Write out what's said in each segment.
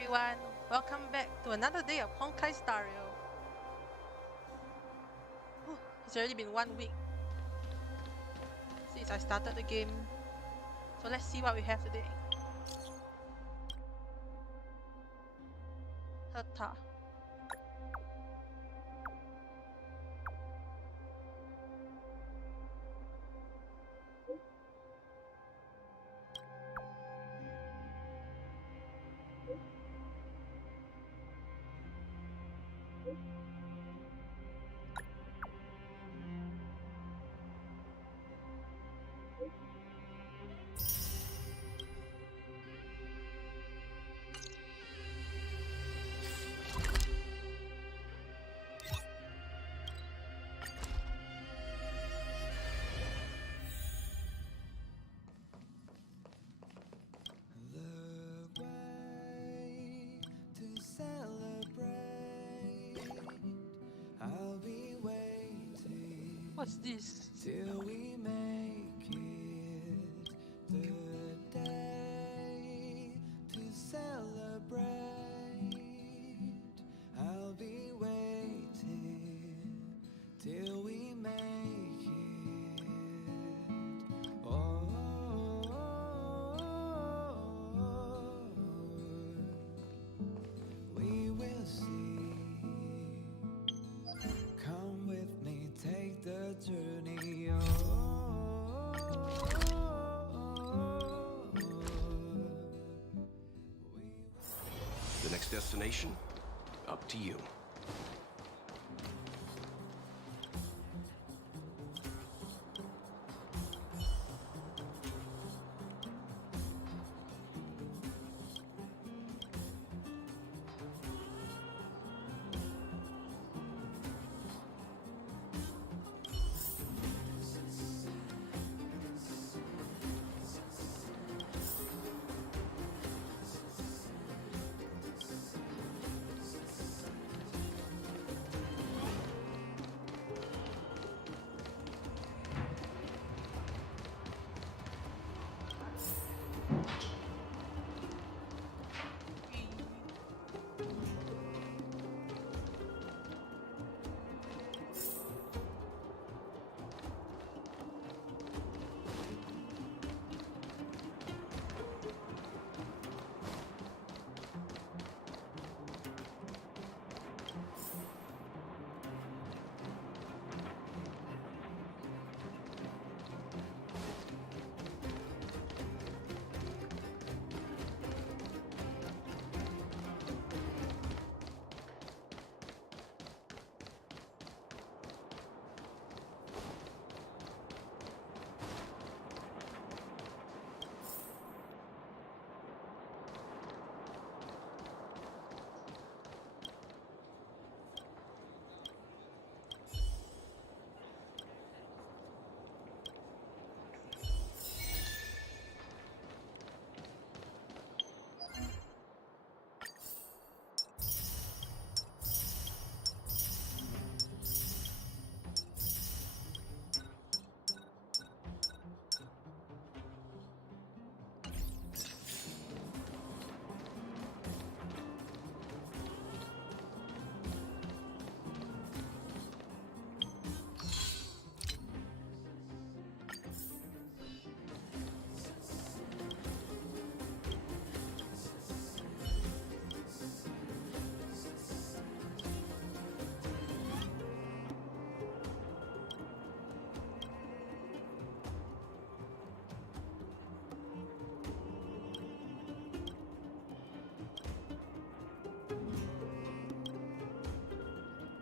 everyone, welcome back to another day of Honkai Star Rail. It's already been 1 week since I started the game, so let's see what we have today. Herta. The way to celebrate. I'll be waiting. What's this? Till we make it the day to celebrate. I'll be waiting till we make it. Oh. We will see. Come with me, take the journey. The next destination? Up to you.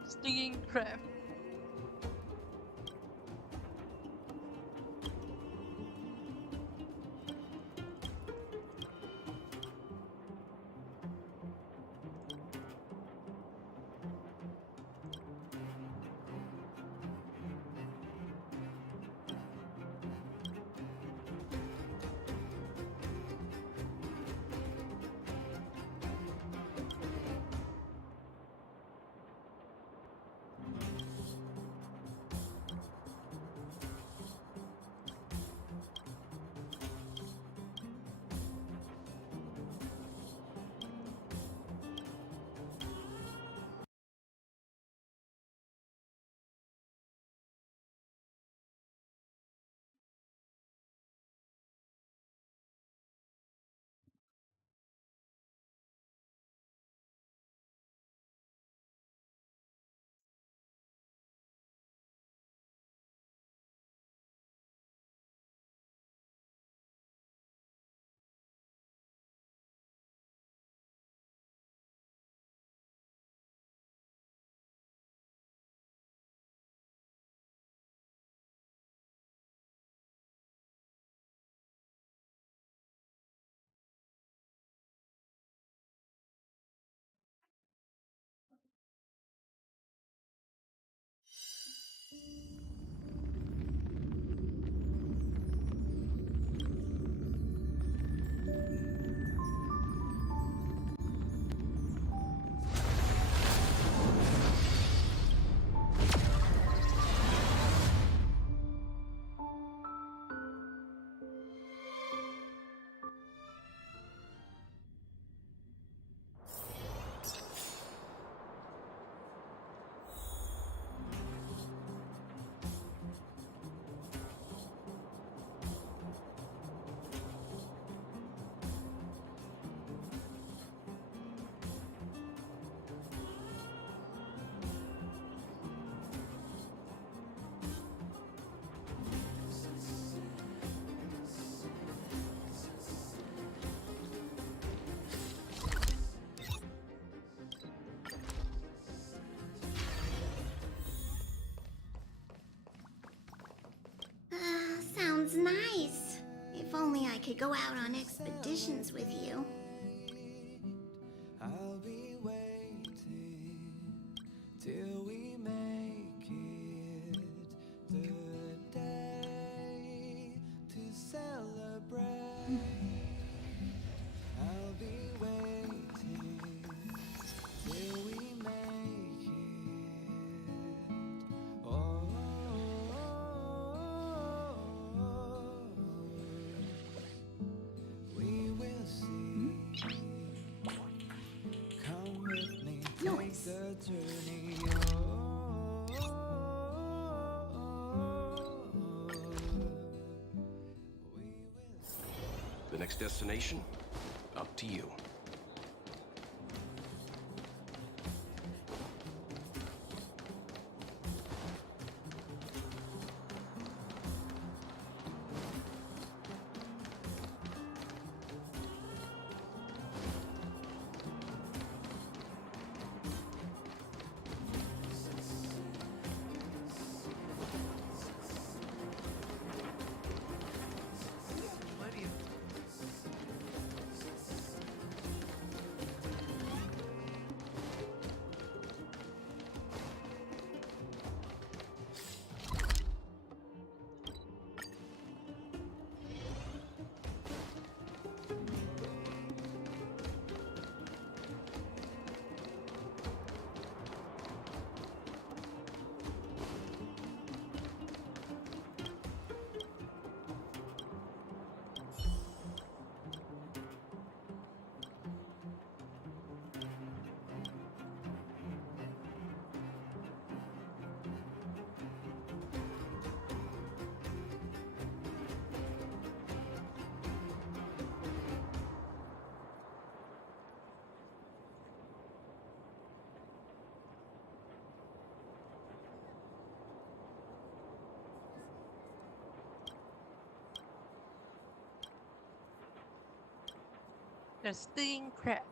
Stinging crab. could go out on expeditions with you. I'll be waiting till we make it the day to celebrate. I'll be waiting till we make it. Oh, we will see. Come with me, take the journey. The next destination? Up to you. The sting crab.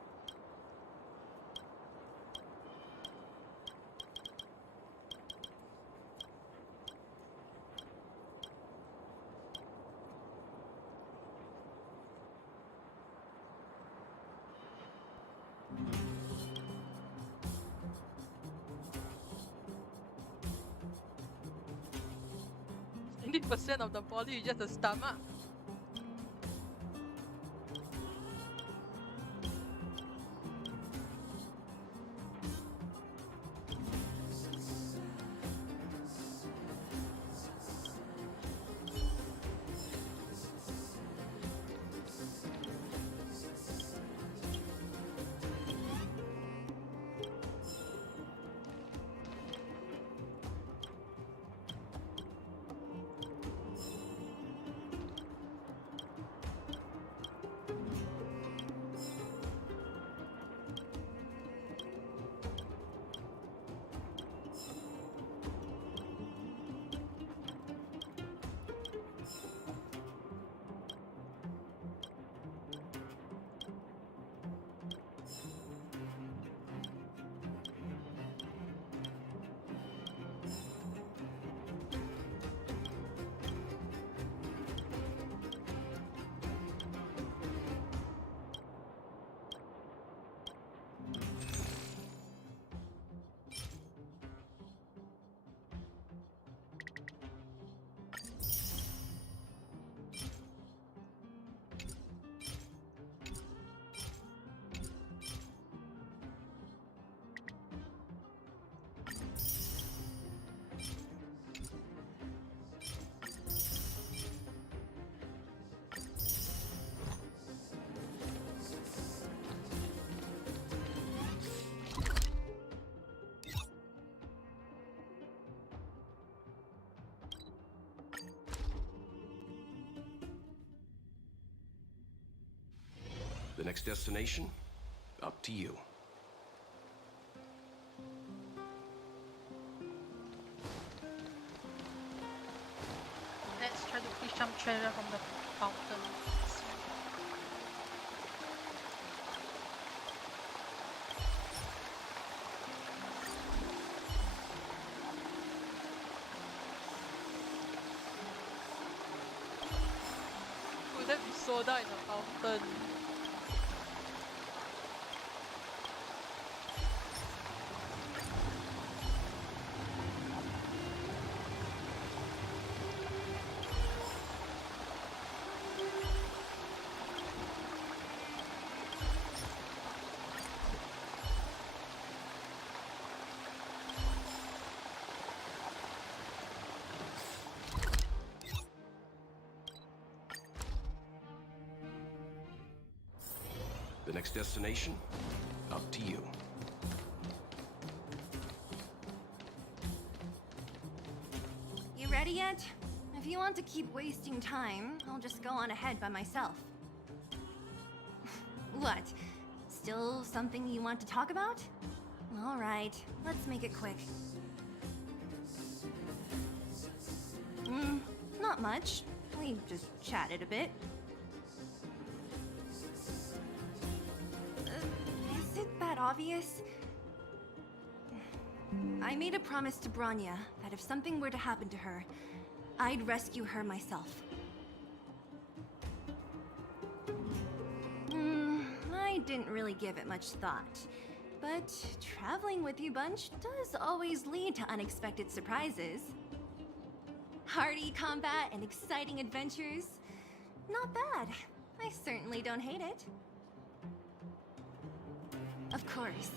%, of the body is just the stomach. The next destination? Up to you. Let's try to fish some treasure from the fountain. Cos'è visto dai no Fountain? The next destination? Up to you. You ready yet? If you want to keep wasting time, I'll just go on ahead by myself. What? Still something you want to talk about? All right, let's make it quick. Not much. We just chatted a bit. Is it that obvious? I made a promise to Branya that if something were to happen to her, I'd rescue her myself. I didn't really give it much thought. But traveling with you bunch does always lead to unexpected surprises. Hearty combat and exciting adventures. Not bad. I certainly don't hate it. Of course.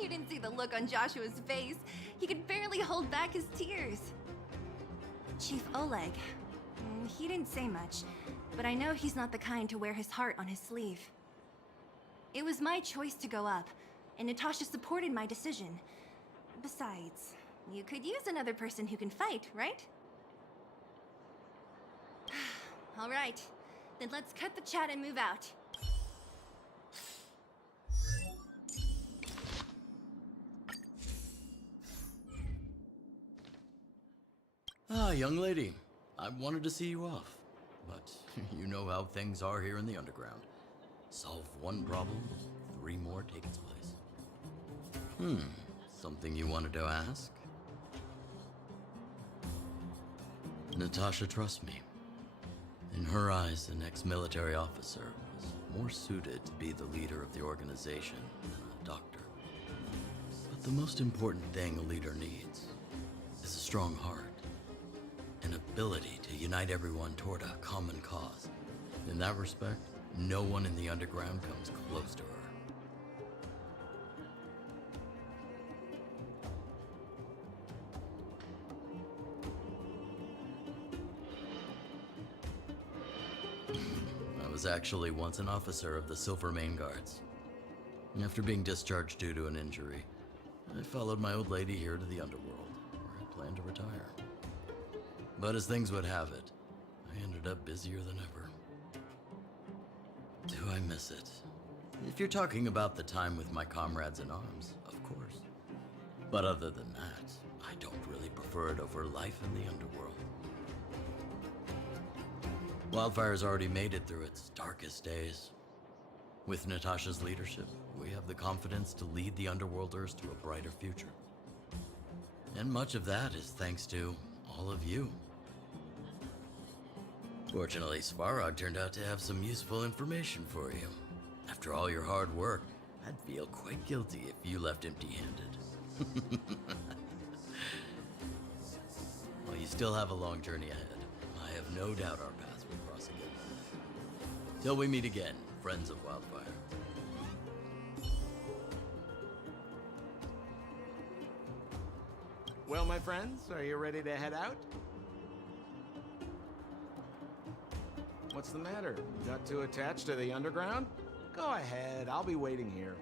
You didn't see the look on Joshua's face. He could barely hold back his tears. Chief Oleg. He didn't say much, but I know he's not the kind to wear his heart on his sleeve. It was my choice to go up, and Natasha supported my decision. Besides, you could use another person who can fight, right? All right, then let's cut the chat and move out. Ah, young lady. I wanted to see you off, but you know how things are here in the underground. Solve one problem, 3 more take its place. Something you wanted to ask? Natasha trusts me. In her eyes, an ex-military officer was more suited to be the leader of the organization than a doctor. But the most important thing a leader needs is a strong heart. An ability to unite everyone toward a common cause. In that respect, no one in the underground comes close to her. I was actually once an officer of the Silver Main Guards. After being discharged due to an injury, I followed my old lady here to the underworld, where I planned to retire. But as things would have it, I ended up busier than ever. Do I miss it? If you're talking about the time with my comrades in arms, of course. But other than that, I don't really prefer it over life in the underworld. Wildfire's already made it through its darkest days. With Natasha's leadership, we have the confidence to lead the Underworlders to a brighter future. And much of that is thanks to all of you. Fortunately, Svarog turned out to have some useful information for you. After all your hard work, I'd feel quite guilty if you left empty-handed. Well, you still have a long journey ahead. I have no doubt our paths will cross again. Till we meet again, friends of Wildfire. Well, my friends, are you ready to head out? What's the matter? Got too attached to the underground? Go ahead, I'll be waiting here.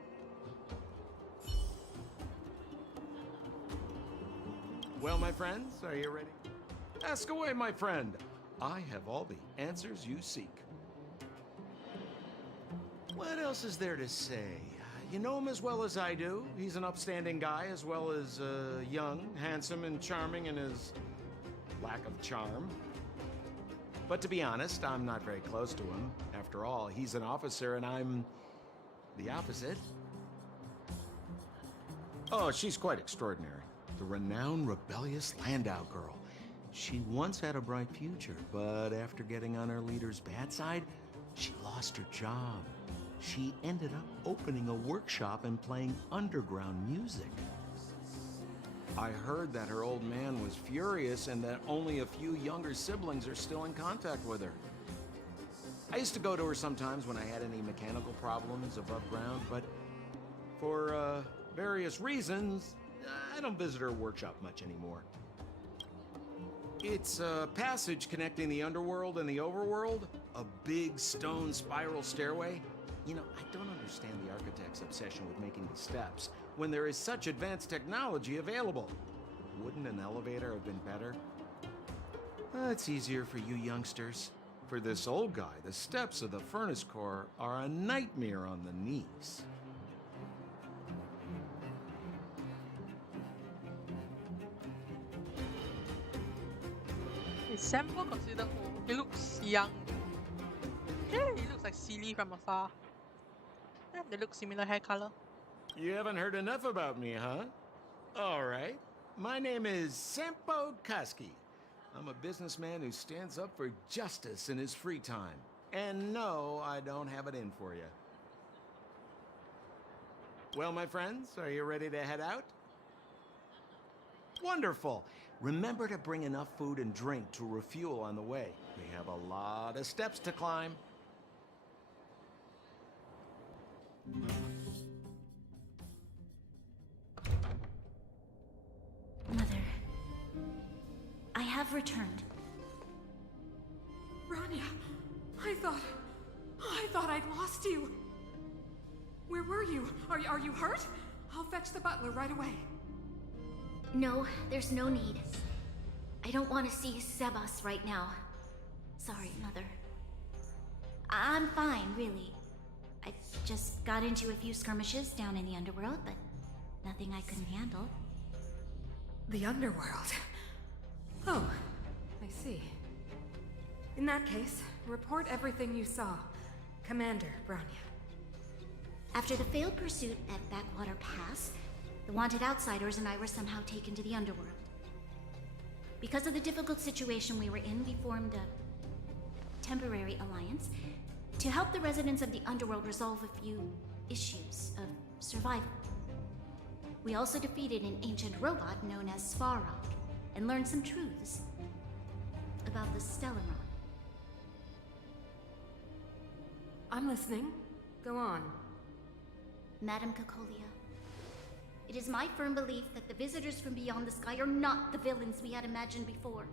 Well, my friends, are you ready? Ask away, my friend. I have all the answers you seek. What else is there to say? You know him as well as I do. He's an upstanding guy, as well as young, handsome, and charming in his lack of charm. But to be honest, I'm not very close to him. After all, he's an officer and I'm the opposite. Oh, she's quite extraordinary. The renowned rebellious Landau girl. She once had a bright future, but after getting on her leader's bad side, she lost her job. She ended up opening a workshop and playing underground music. I heard that her old man was furious and that only a few younger siblings are still in contact with her. I used to go to her sometimes when I had any mechanical problems above ground, but for various reasons, I don't visit her workshop much anymore. It's a passage connecting the underworld and the overworld, a big stone spiral stairway. You know, I don't understand the architect's obsession with making the steps when there is such advanced technology available. Wouldn't an elevator have been better? It's easier for you youngsters. For this old guy, the steps of the furnace core are a nightmare on the knees. Is Sampo considered old? He looks young. Yeah, he looks like Sealy from afar. Yeah, they look similar hair color. You haven't heard enough about me, huh? All right. My name is Sampo Kaski. I'm a businessman who stands up for justice in his free time. And no, I don't have it in for you. Well, my friends, are you ready to head out? Wonderful. Remember to bring enough food and drink to refuel on the way. We have a lot of steps to climb. Mother, I have returned. Rania, I thought I'd lost you. Where were you? Are you hurt? I'll fetch the butler right away. No, there's no need. I don't want to see Sebas right now. Sorry, Mother. I'm fine, really. I just got into a few skirmishes down in the underworld, but nothing I couldn't handle. The underworld? Oh, I see. In that case, report everything you saw. Commander Branya. After the failed pursuit at Backwater Pass, the wanted outsiders and I were somehow taken to the underworld. Because of the difficult situation we were in, we formed a temporary alliance to help the residents of the underworld resolve a few issues of survival. We also defeated an ancient robot known as Svarog and learned some truths about the Stellaron. I'm listening. Go on. Madam Cocolia, it is my firm belief that the visitors from beyond the sky are not the villains we had imagined before.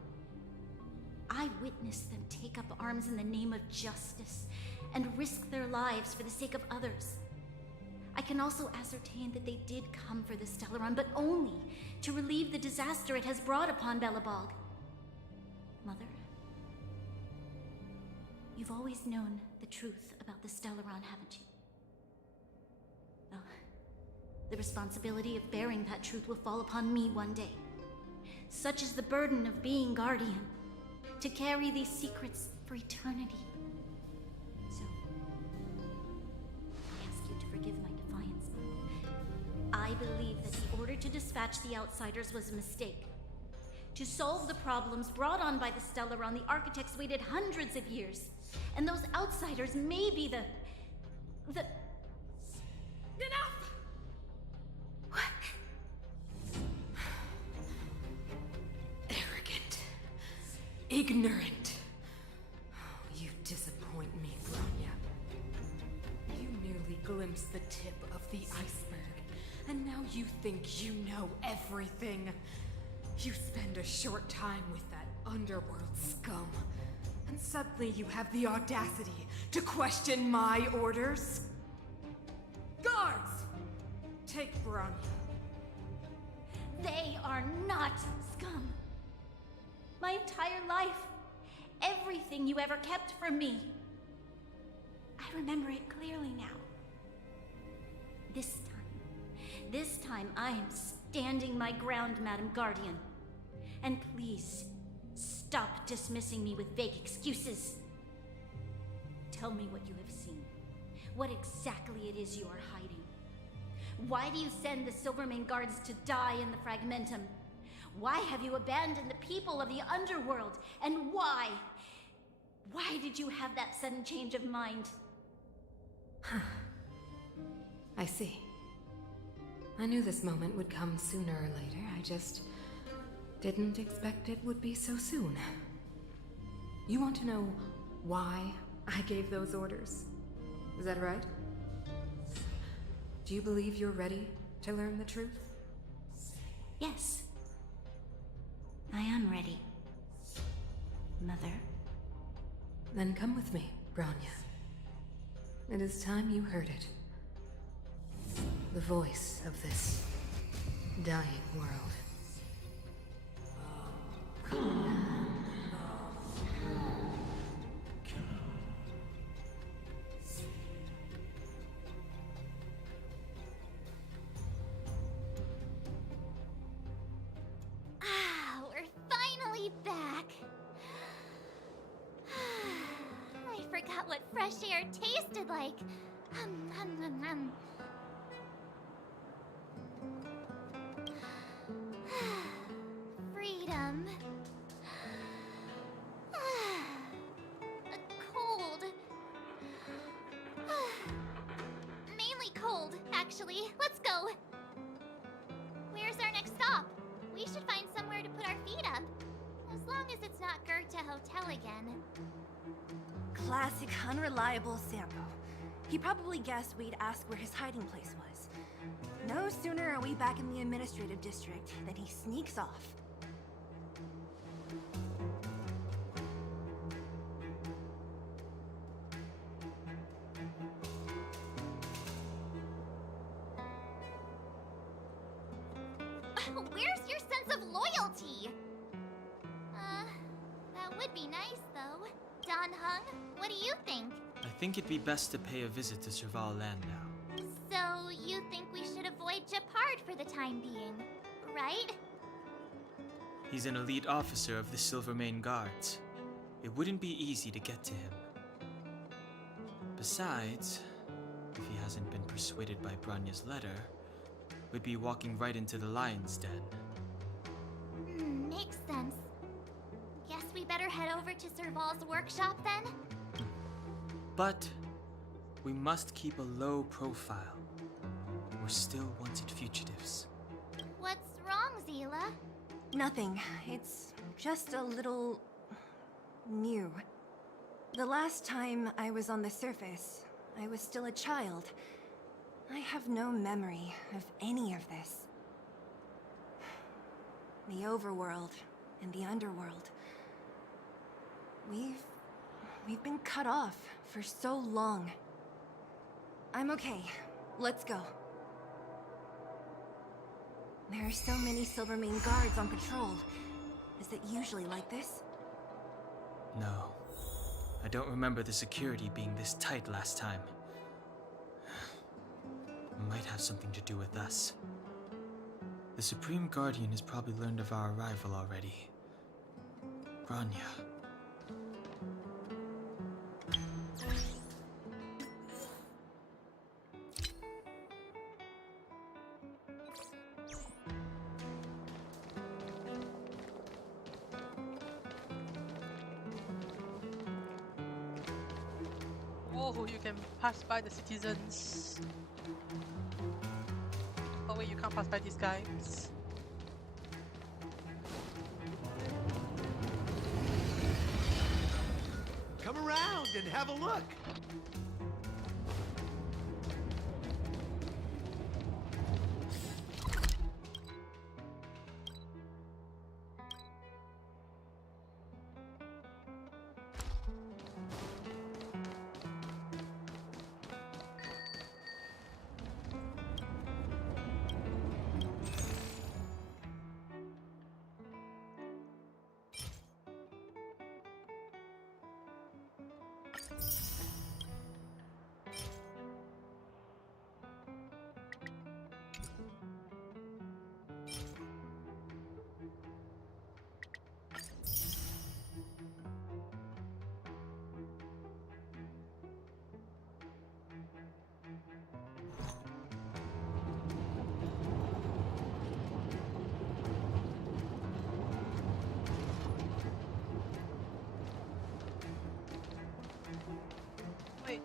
I witnessed them take up arms in the name of justice and risk their lives for the sake of others. I can also ascertain that they did come for the Stellaron, but only to relieve the disaster it has brought upon Belobog. Mother, you've always known the truth about the Stellaron, haven't you? Well, the responsibility of bearing that truth will fall upon me one day. Such is the burden of being Guardian, to carry these secrets for eternity. So, I ask you to forgive my defiance. I believe that the order to dispatch the Outsiders was a mistake. To solve the problems brought on by the Stellaron, the architects waited hundreds of years. And those Outsiders may be the... Enough! Arrogant. Ignorant. Oh, you disappoint me, Branya. You merely glimpsed the tip of the iceberg, and now you think you know everything. You spend a short time with that underworld scum, and suddenly you have the audacity to question my orders? Guards! Take Branya. They are not scum. My entire life, everything you ever kept from me. I remember it clearly now. This time I am standing my ground, Madam Guardian. And please, stop dismissing me with vague excuses. Tell me what you have seen. What exactly it is you are hiding. Why do you send the Silvermane guards to die in the Fragmentum? Why have you abandoned the people of the underworld? And why? Why did you have that sudden change of mind? I see. I knew this moment would come sooner or later. I just didn't expect it would be so soon. You want to know why I gave those orders? Is that right? Do you believe you're ready to learn the truth? Yes. I am ready. Mother. Then come with me, Branya. It is time you heard it. The voice of this dying world. Ah, we're finally back. I forgot what fresh air tasted like. Hum, hum, hum, hum. Freedom. Cold. Mainly cold, actually. Let's go. Where's our next stop? We should find somewhere to put our feet up. As long as it's not Goethe Hotel again. Classic unreliable Sampo. He probably guessed we'd ask where his hiding place was. No sooner are we back in the administrative district than he sneaks off. Where's your sense of loyalty? That would be nice, though. Don Hung, what do you think? I think it'd be best to pay a visit to Serval Land now. So, you think we should avoid Japard for the time being, right? He's an elite officer of the Silvermane Guards. It wouldn't be easy to get to him. Besides, if he hasn't been persuaded by Branya's letter, we'd be walking right into the Lion's Den. Makes sense. Guess we better head over to Serval's workshop then? But we must keep a low profile. We're still wanted fugitives. What's wrong, Zila? Nothing. It's just a little... new. The last time I was on the surface, I was still a child. I have no memory of any of this. The overworld and the underworld. We've been cut off for so long. I'm okay. Let's go. There are so many Silvermane guards on patrol. Is it usually like this? No. I don't remember the security being this tight last time. Might have something to do with us. The Supreme Guardian has probably learned of our arrival already. Branya. Whoa, you can pass by the citizens. Oh wait, you can't pass by these guys. Come around and have a look.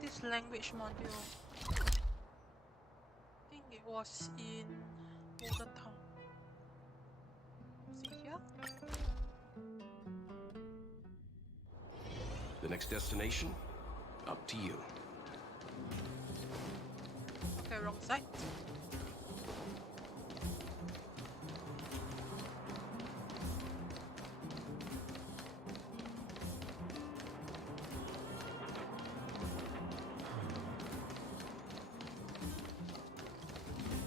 this language module? I think it was in Golden Town. See here? The next destination? Up to you. Okay, wrong side.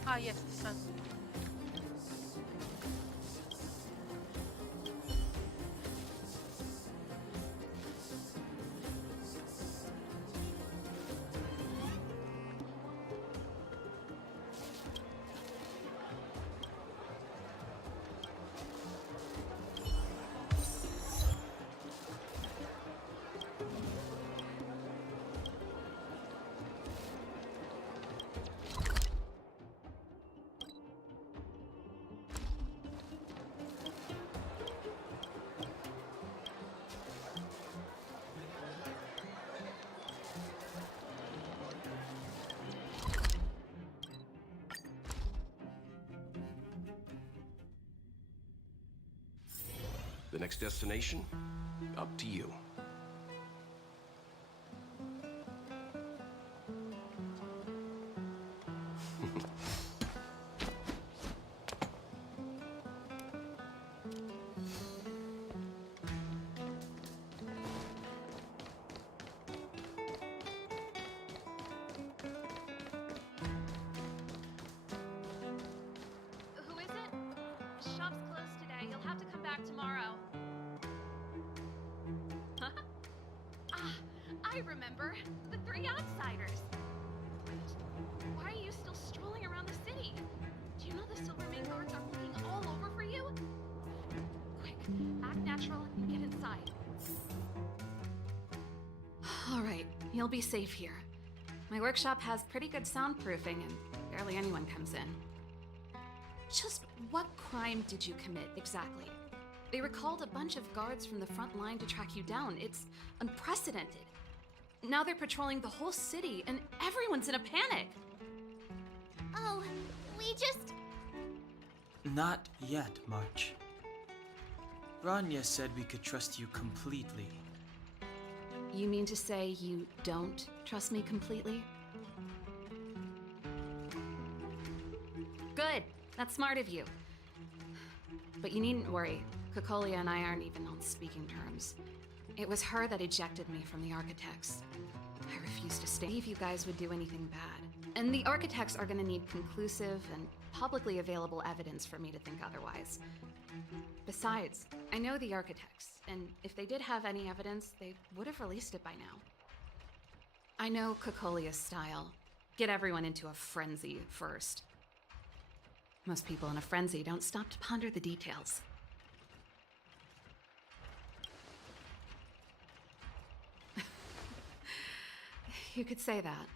Ah, yes, this one. The next destination? Up to you. Who is it? Shop's closed today. You'll have to come back tomorrow. Ah, I remember. The three outsiders. Wait, why are you still strolling around the city? Do you know the Silvermane guards are looking all over for you? Quick, act natural and get inside. All right, you'll be safe here. My workshop has pretty good soundproofing and barely anyone comes in. Just what crime did you commit, exactly? They recalled a bunch of guards from the front line to track you down. It's unprecedented. Now they're patrolling the whole city and everyone's in a panic. Oh, we just... Not yet, March. Rania said we could trust you completely. You mean to say you don't trust me completely? Good. That's smart of you. But you needn't worry. Kokolia and I aren't even on speaking terms. It was her that ejected me from the Architects. I refused to stay if you guys would do anything bad. And the Architects are gonna need conclusive and publicly available evidence for me to think otherwise. Besides, I know the Architects, and if they did have any evidence, they would have released it by now. I know Kokolia's style. Get everyone into a frenzy first. Most people in a frenzy don't stop to ponder the details. You could say that.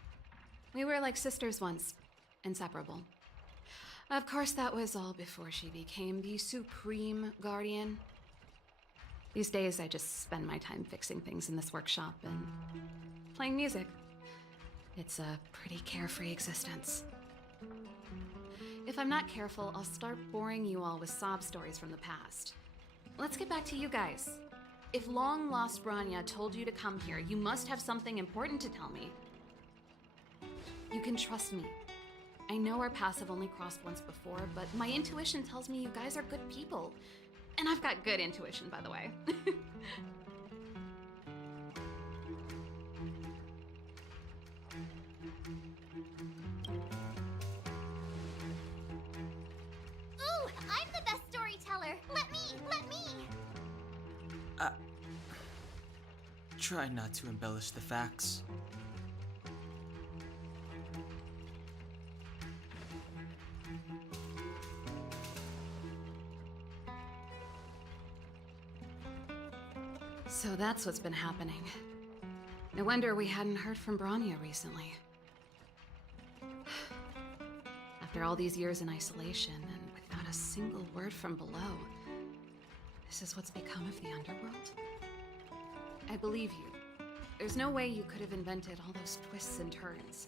We were like sisters once, inseparable. Of course, that was all before she became the Supreme Guardian. These days, I just spend my time fixing things in this workshop and playing music. It's a pretty carefree existence. If I'm not careful, I'll start boring you all with sob stories from the past. Let's get back to you guys. If long-lost Branya told you to come here, you must have something important to tell me. You can trust me. I know our paths have only crossed once before, but my intuition tells me you guys are good people. And I've got good intuition, by the way. Ooh, I'm the best storyteller! Let me! Try not to embellish the facts. So that's what's been happening. No wonder we hadn't heard from Branya recently. After all these years in isolation and without a single word from below, this is what's become of the underworld? I believe you. There's no way you could have invented all those twists and turns.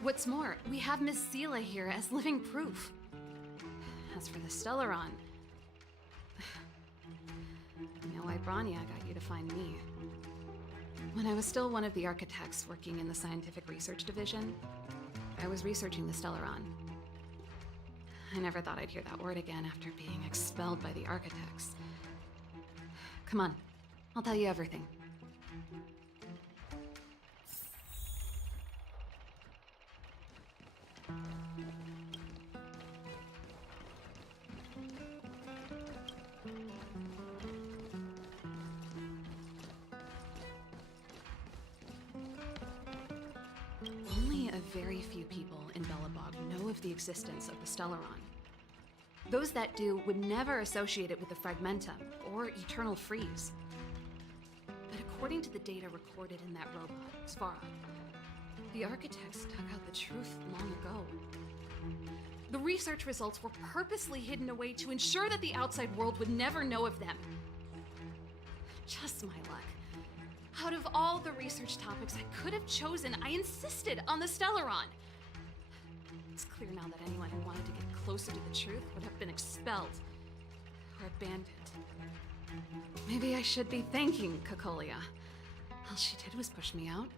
What's more, we have Miss Sela here as living proof. As for the Stellaron, you know why Branya got you to find me. When I was still one of the architects working in the scientific research division, I was researching the Stellaron. I never thought I'd hear that word again after being expelled by the architects. Come on, I'll tell you everything. Only a very few people in Belobog know of the existence of the Stellaron. Those that do would never associate it with the Fragmentum or Eternal Freeze. But according to the data recorded in that robot, Svara, the architects dug out the truth long ago. The research results were purposely hidden away to ensure that the outside world would never know of them. Just my luck. Out of all the research topics I could have chosen, I insisted on the Stellaron. It's clear now that anyone who wanted to get closer to the truth would have been expelled or abandoned. Maybe I should be thanking Cocolia. All she did was push me out.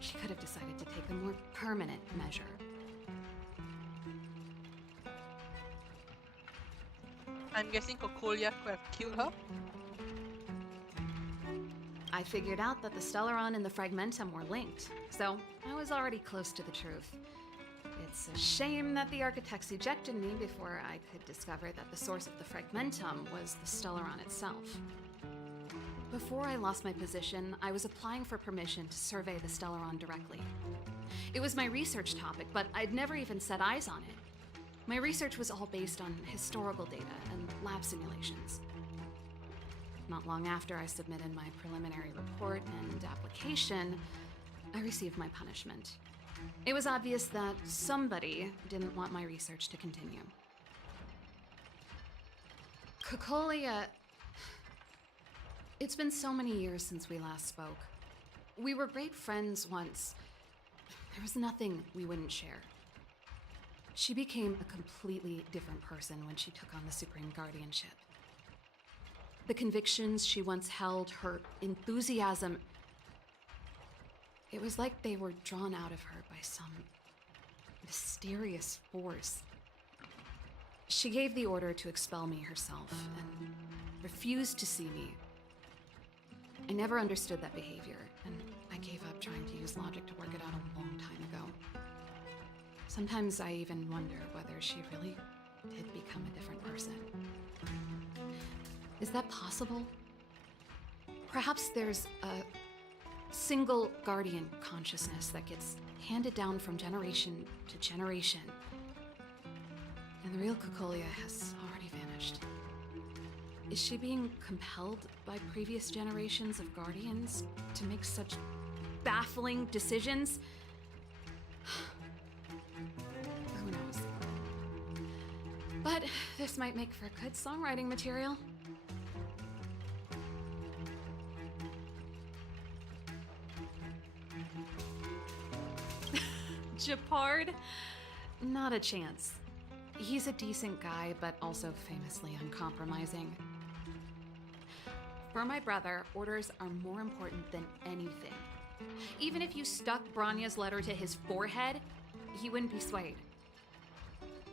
She could have decided to take a more permanent measure. I'm guessing Cocolia could have killed her. I figured out that the Stellaron and the Fragmentum were linked, so I was already close to the truth. It's a shame that the architects ejected me before I could discover that the source of the Fragmentum was the Stellaron itself. Before I lost my position, I was applying for permission to survey the Stellaron directly. It was my research topic, but I'd never even set eyes on it. My research was all based on historical data and lab simulations. Not long after I submitted my preliminary report and application, I received my punishment. It was obvious that somebody didn't want my research to continue. Cocolia... It's been so many years since we last spoke. We were great friends once. There was nothing we wouldn't share. She became a completely different person when she took on the Supreme Guardianship. The convictions she once held, her enthusiasm, it was like they were drawn out of her by some mysterious force. She gave the order to expel me herself and refused to see me. I never understood that behavior, and I gave up trying to use logic to work it out a long time ago. Sometimes I even wonder whether she really did become a different person. Is that possible? Perhaps there's a single guardian consciousness that gets handed down from generation to generation. And the real Cocolia has already vanished. Is she being compelled by previous generations of guardians to make such baffling decisions? Who knows? But this might make for good songwriting material. Japard? Not a chance. He's a decent guy, but also famously uncompromising. For my brother, orders are more important than anything. Even if you stuck Branya's letter to his forehead, he wouldn't be swayed.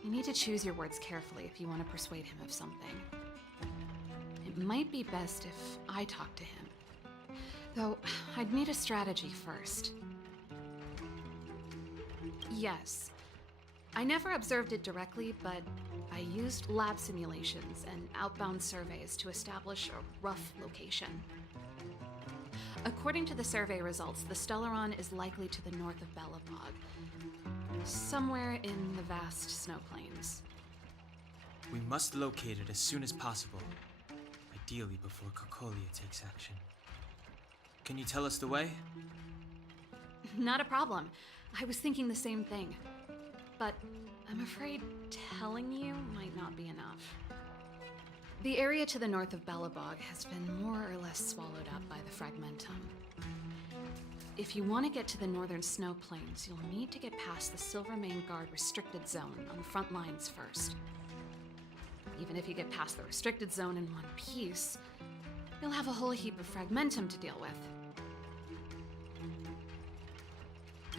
You need to choose your words carefully if you want to persuade him of something. It might be best if I talk to him. Though, I'd need a strategy first. Yes. I never observed it directly, but I used lab simulations and outbound surveys to establish a rough location. According to the survey results, the Stellaron is likely to the north of Belobog, somewhere in the vast snow plains. We must locate it as soon as possible, ideally before Cocolia takes action. Can you tell us the way? Not a problem. I was thinking the same thing. But I'm afraid telling you might not be enough. The area to the north of Belobog has been more or less swallowed up by the Fragmentum. If you want to get to the northern snow plains, you'll need to get past the Silvermane Guard restricted zone on the front lines first. Even if you get past the restricted zone in one piece, you'll have a whole heap of fragmentum to deal with.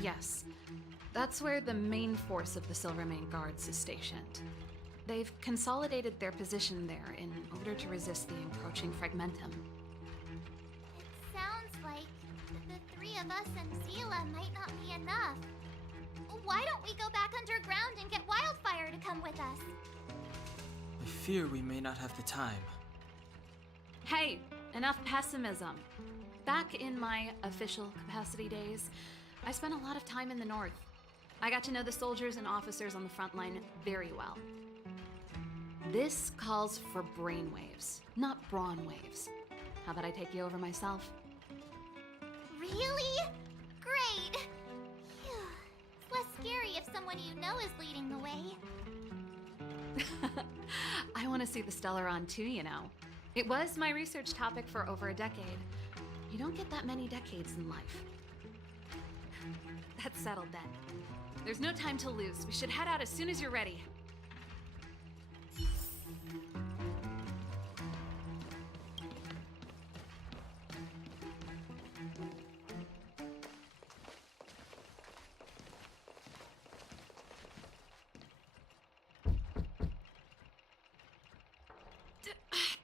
Yes, that's where the main force of the Silvermane Guards is stationed. They've consolidated their position there in order to resist the encroaching fragmentum. It sounds like the three of us and Zila might not be enough. Why don't we go back underground and get Wildfire to come with us? I fear we may not have the time. Hey, enough pessimism. Back in my official capacity days, I spent a lot of time in the north. I got to know the soldiers and officers on the front line very well. This calls for brainwaves, not brawn waves. How about I take you over myself? Really? Great! Phew. It's less scary if someone you know is leading the way. I want to see the Stellaron too, you know. It was my research topic for over a decade. You don't get that many decades in life. That's settled then. There's no time to lose. We should head out as soon as you're ready.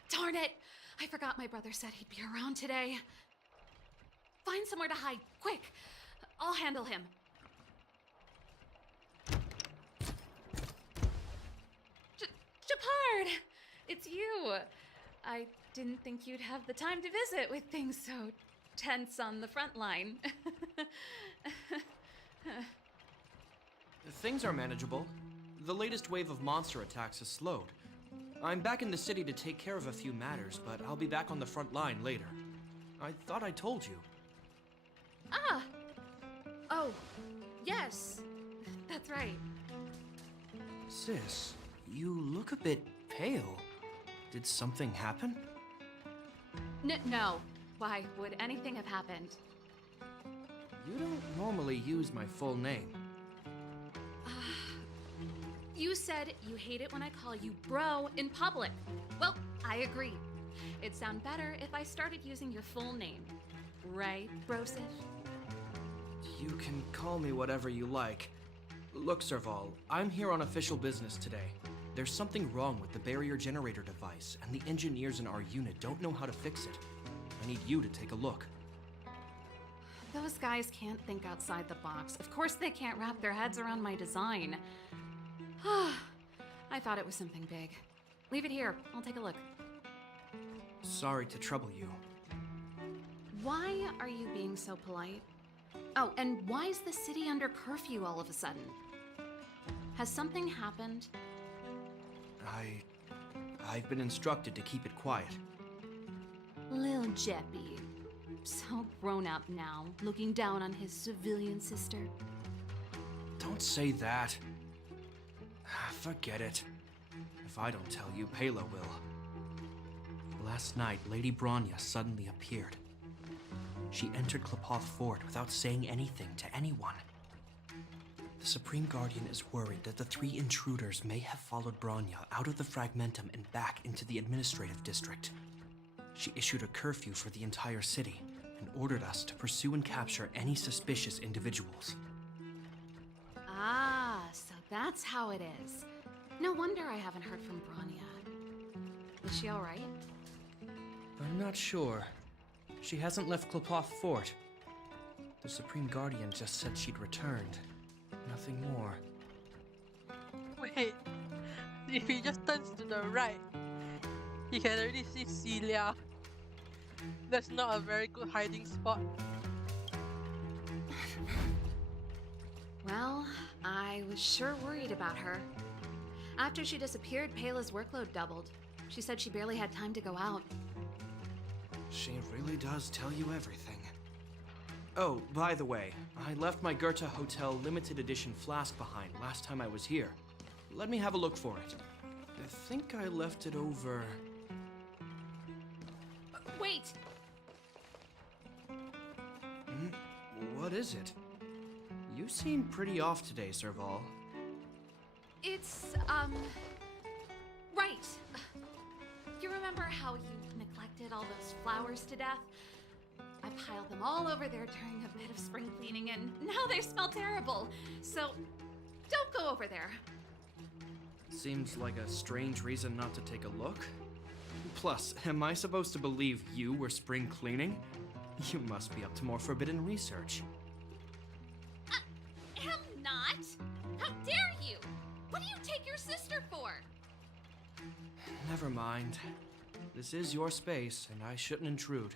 Darn it! I forgot my brother said he'd be around today. Find somewhere to hide, quick! I'll handle him. Japard! It's you! I didn't think you'd have the time to visit with things so tense on the front line. Things are manageable. The latest wave of monster attacks has slowed. I'm back in the city to take care of a few matters, but I'll be back on the front line later. I thought I told you. Ah! Oh, yes. That's right. Sis, you look a bit pale. Did something happen? No. Why would anything have happened? You don't normally use my full name. You said you hate it when I call you bro in public. Well, I agree. It'd sound better if I started using your full name. Right, Brosif? You can call me whatever you like. Look, Serval, I'm here on official business today. There's something wrong with the barrier generator device, and the engineers in our unit don't know how to fix it. I need you to take a look. Those guys can't think outside the box. Of course they can't wrap their heads around my design. I thought it was something big. Leave it here. I'll take a look. Sorry to trouble you. Why are you being so polite? Oh, and why is the city under curfew all of a sudden? Has something happened? I've been instructed to keep it quiet. Lil Jeppy. So grown up now, looking down on his civilian sister. Don't say that. Forget it. If I don't tell you, Pela will. Last night, Lady Bronya suddenly appeared. She entered Klapoth Fort without saying anything to anyone. The Supreme Guardian is worried that the three intruders may have followed Bronya out of the Fragmentum and back into the administrative district. She issued a curfew for the entire city and ordered us to pursue and capture any suspicious individuals. Ah, so that's how it is. No wonder I haven't heard from Bronya. Is she all right? I'm not sure. She hasn't left Klapoth Fort. The Supreme Guardian just said she'd returned. Nothing more. Wait, if he just turns to the right, he can already see Celia. That's not a very good hiding spot. Well, I was sure worried about her. After she disappeared, Pela's workload doubled. She said she barely had time to go out. She really does tell you everything. Oh, by the way, I left my Goethe Hotel limited edition flask behind last time I was here. Let me have a look for it. I think I left it over... Wait! What is it? You seem pretty off today, Serval. It's, right. You remember how you neglected all those flowers to death? I piled them all over there during a bit of spring cleaning, and now they smell terrible. So, don't go over there. Seems like a strange reason not to take a look. Plus, am I supposed to believe you were spring cleaning? You must be up to more forbidden research. Am not? How dare you? What do you take your sister for? Never mind. This is your space, and I shouldn't intrude.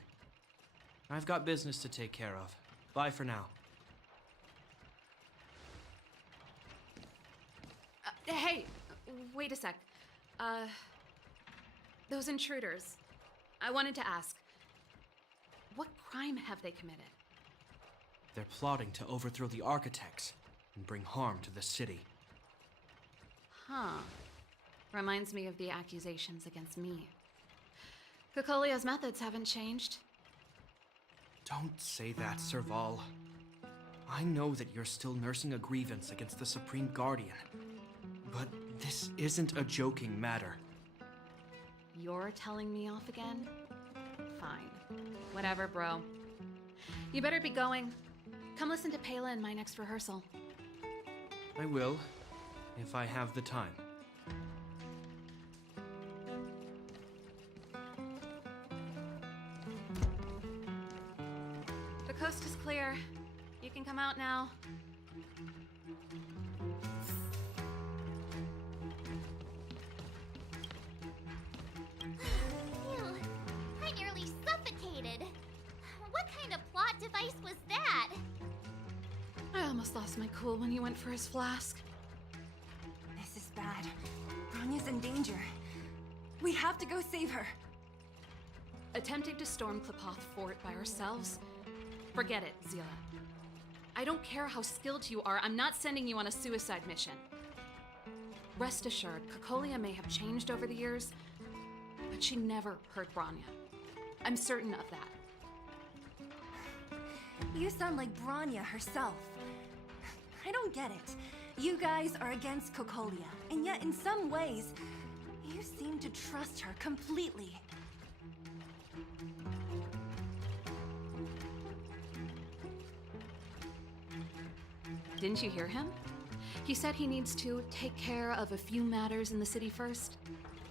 I've got business to take care of. Bye for now. Hey, wait a sec. Those intruders. I wanted to ask, what crime have they committed? They're plotting to overthrow the architects and bring harm to the city. Huh. Reminds me of the accusations against me. Cocolia's methods haven't changed. Don't say that, Serval. I know that you're still nursing a grievance against the Supreme Guardian. But this isn't a joking matter. You're telling me off again? Fine. Whatever, bro. You better be going. Come listen to Pela in my next rehearsal. I will, if I have the time. The coast is clear. You can come out now. Phew, I nearly suffocated. What kind of plot device was that? I almost lost my cool when he went for his flask. This is bad. Bronya's in danger. We have to go save her. Attempting to storm Klipoth Fort by ourselves? Forget it, Zila. I don't care how skilled you are, I'm not sending you on a suicide mission. Rest assured, Cocolia may have changed over the years, but she never hurt Bronya. I'm certain of that. You sound like Bronya herself. I don't get it. You guys are against Cocolia, and yet in some ways, you seem to trust her completely. Didn't you hear him? He said he needs to take care of a few matters in the city first.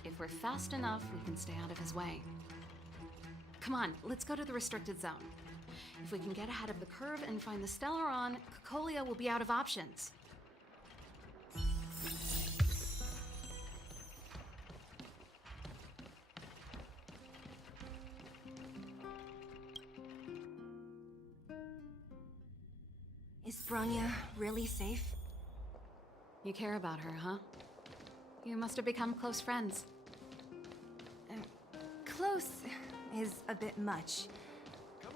If we're fast enough, we can stay out of his way. Come on, let's go to the restricted zone. If we can get ahead of the curve and find the Stellaron, Cocolia will be out of options. Is Bronya really safe? You care about her, huh? You must have become close friends. Close is a bit much,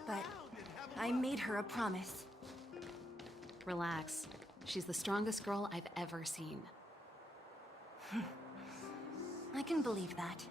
but I made her a promise. Relax. She's the strongest girl I've ever seen. I can believe that.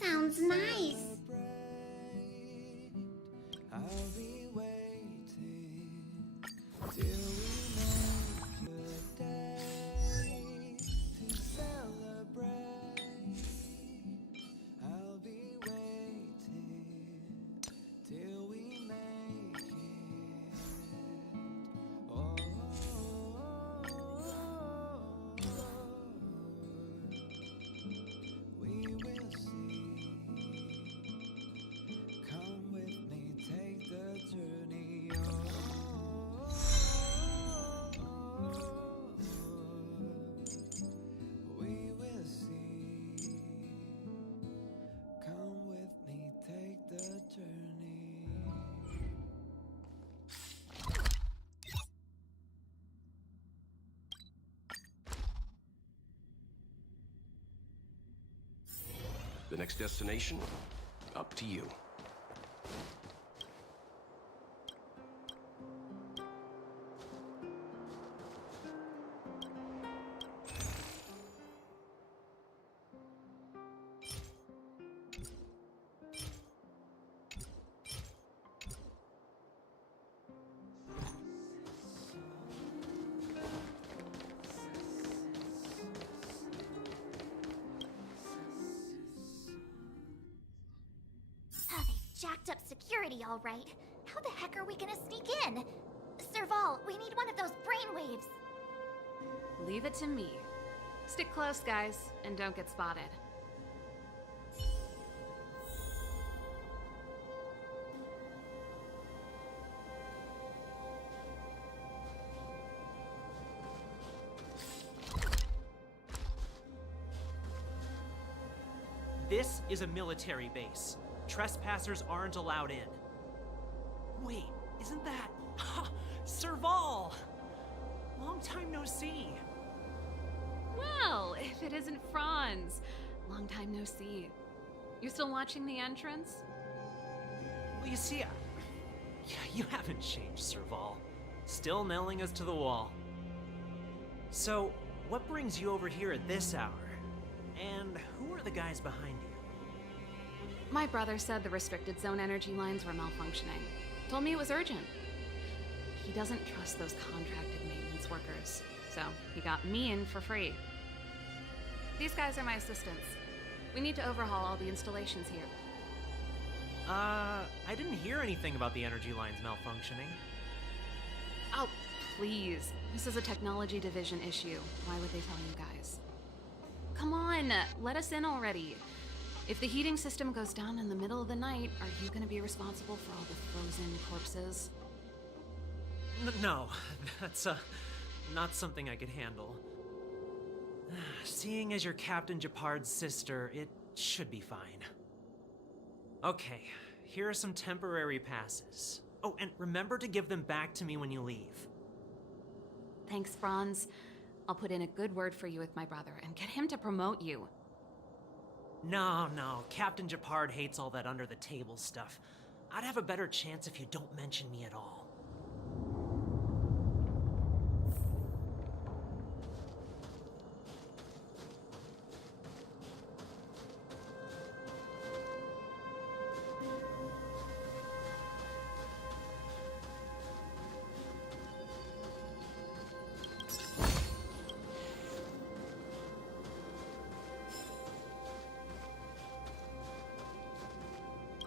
Sounds nice. I'll be waiting till we make a day to celebrate. I'll be waiting till we make it. Oh, we will see. Come with me, take the journey. Oh, The next destination, up to you. Oh, they've jacked up security, all right. How the heck are we gonna sneak in? Serval, we need one of those brainwaves. Leave it to me. Stick close, guys, and don't get spotted. This is a military base. Trespassers aren't allowed in. Wait, isn't that... Serval! Long time no see. Well, if it isn't Franz. Long time no see. You still watching the entrance? Well, you see, you haven't changed, Serval. Still nailing us to the wall. So, what brings you over here at this hour? And who are the guys behind you? My brother said the restricted zone energy lines were malfunctioning. Told me it was urgent. He doesn't trust those contracted maintenance workers, so he got me in for free. These guys are my assistants. We need to overhaul all the installations here. I didn't hear anything about the energy lines malfunctioning. Oh, please. This is a technology division issue. Why would they tell you guys? Come on, let us in already. If the heating system goes down in the middle of the night, are you gonna be responsible for all the frozen corpses? No, that's, not something I could handle. Seeing as you're Captain Japard's sister, it should be fine. Okay, here are some temporary passes. Oh, and remember to give them back to me when you leave. Thanks, Franz. I'll put in a good word for you with my brother and get him to promote you. No, Captain Japard hates all that under-the-table stuff. I'd have a better chance if you don't mention me at all.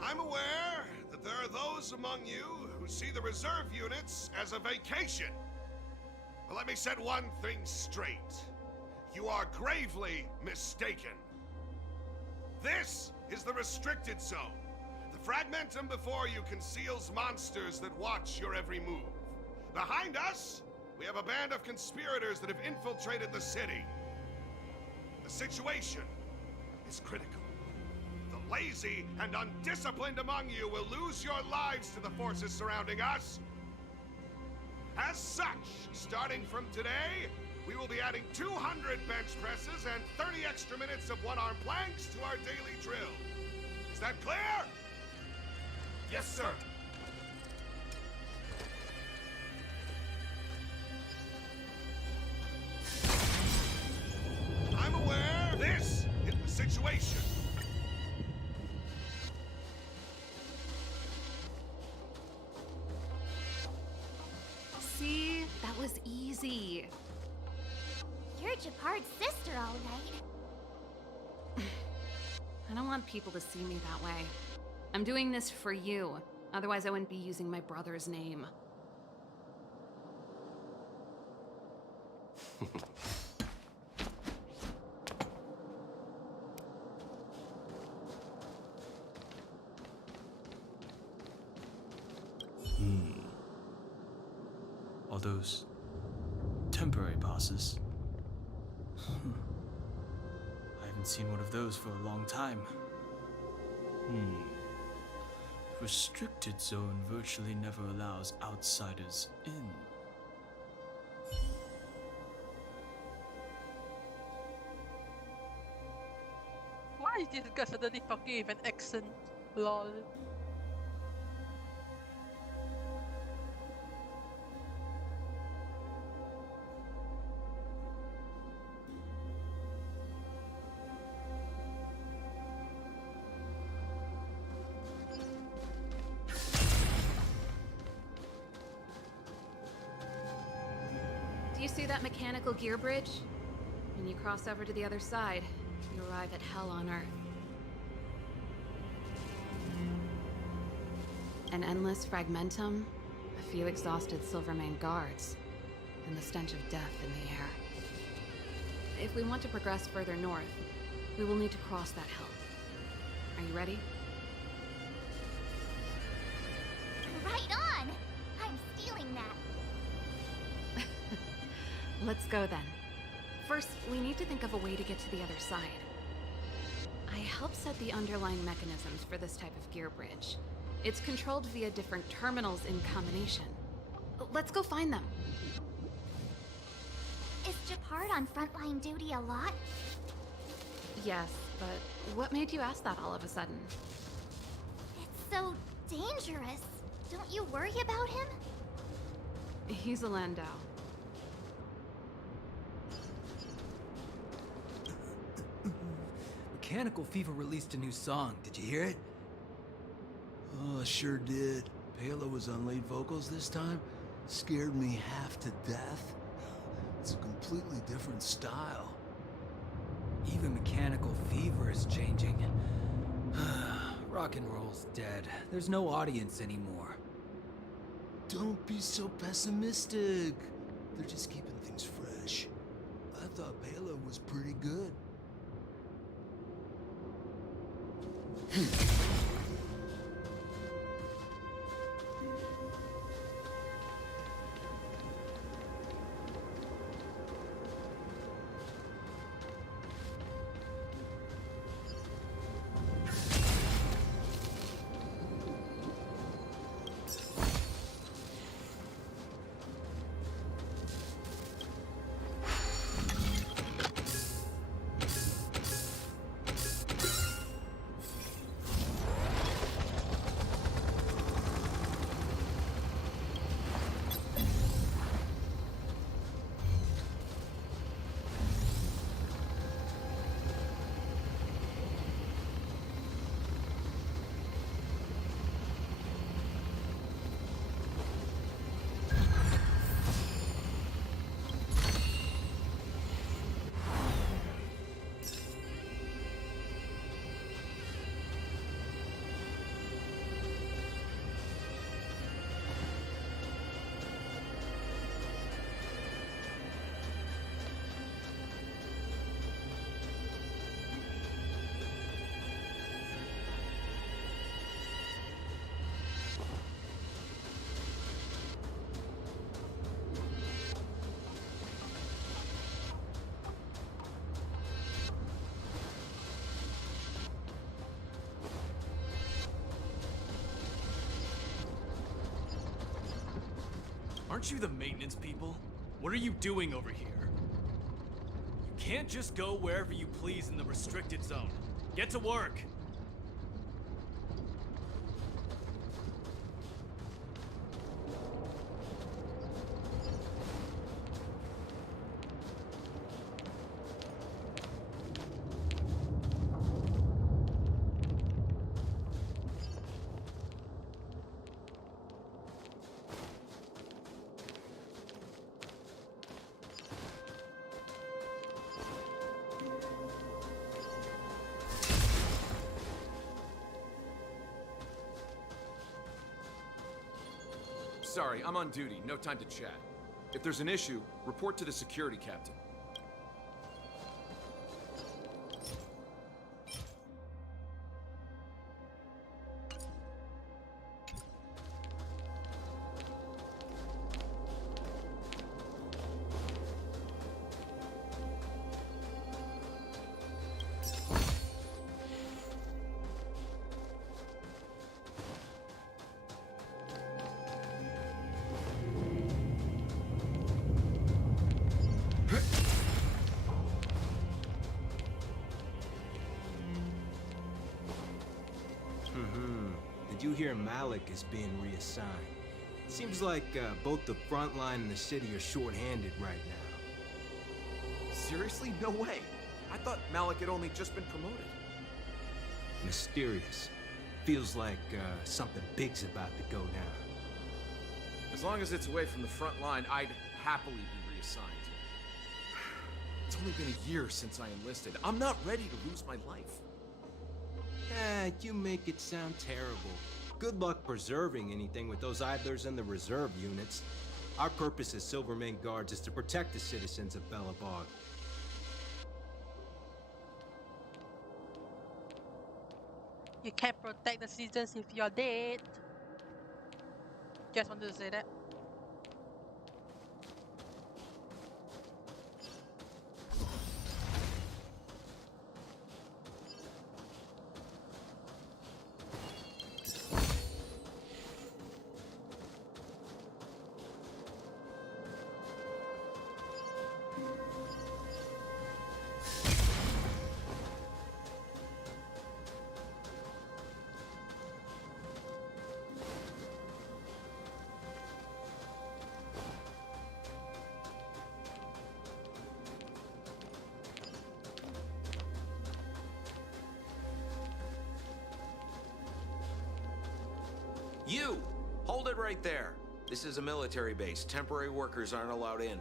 I'm aware that there are those among you who see the reserve units as a vacation. But let me set one thing straight. You are gravely mistaken. This is the restricted zone. The fragmentum before you conceals monsters that watch your every move. Behind us, we have a band of conspirators that have infiltrated the city. The situation is critical. The lazy and undisciplined among you will lose your lives to the forces surrounding us. As such, starting from today, we will be adding 200 bench presses and 30 extra minutes of one-arm planks to our daily drill. Is that clear? Yes, sir. I'm aware this is the situation. See? That was easy. You're Japard's sister, all right. I don't want people to see me that way. I'm doing this for you. Otherwise, I wouldn't be using my brother's name. All those temporary passes. I haven't seen one of those for a long time. Restricted zone virtually never allows outsiders in. Why Why is this guy suddenly talking with an accent? Lol. Do you see that mechanical gear bridge? When you cross over to the other side, you arrive at hell on Earth. An endless fragmentum, a few exhausted Silvermane guards, and the stench of death in the air. If we want to progress further north, we will need to cross that hell. Are you ready? Right on! I'm stealing that. Let's go then. First, we need to think of a way to get to the other side. I helped set the underlying mechanisms for this type of gear bridge. It's controlled via different terminals in combination. Let's go find them. Is Japard on frontline duty a lot? Yes, but what made you ask that all of a sudden? It's so dangerous. Don't you worry about him? He's a Landau. Mechanical Fever released a new song. Did you hear it? Oh, I sure did. Palo was on lead vocals this time. Scared me half to death. It's a completely different style. Even Mechanical Fever is changing. Rock and roll's dead. There's no audience anymore. Don't be so pessimistic. They're just keeping things fresh. I thought Palo was pretty good. Aren't you the maintenance people? What are you doing over here? You can't just go wherever you please in the restricted zone. Get to work! Sorry, I'm on duty. No time to chat. If there's an issue, report to the security captain. do hear Malik is being reassigned. Seems like both the front line and the city are short-handed right now. Seriously? No way. I thought Malik had only just been promoted. Mysterious. Feels like something big's about to go down. As long as it's away from the front line, I'd happily be reassigned. It's only been a year since I enlisted. I'm not ready to lose my life. You make it sound terrible. Good luck preserving anything with those idlers and the reserve units. Our purpose as Silvermane Guards is to protect the citizens of Belobog. You can't protect the citizens if you're dead. Just wanted to say that. You! Hold it right there. This is a military base. Temporary workers aren't allowed in.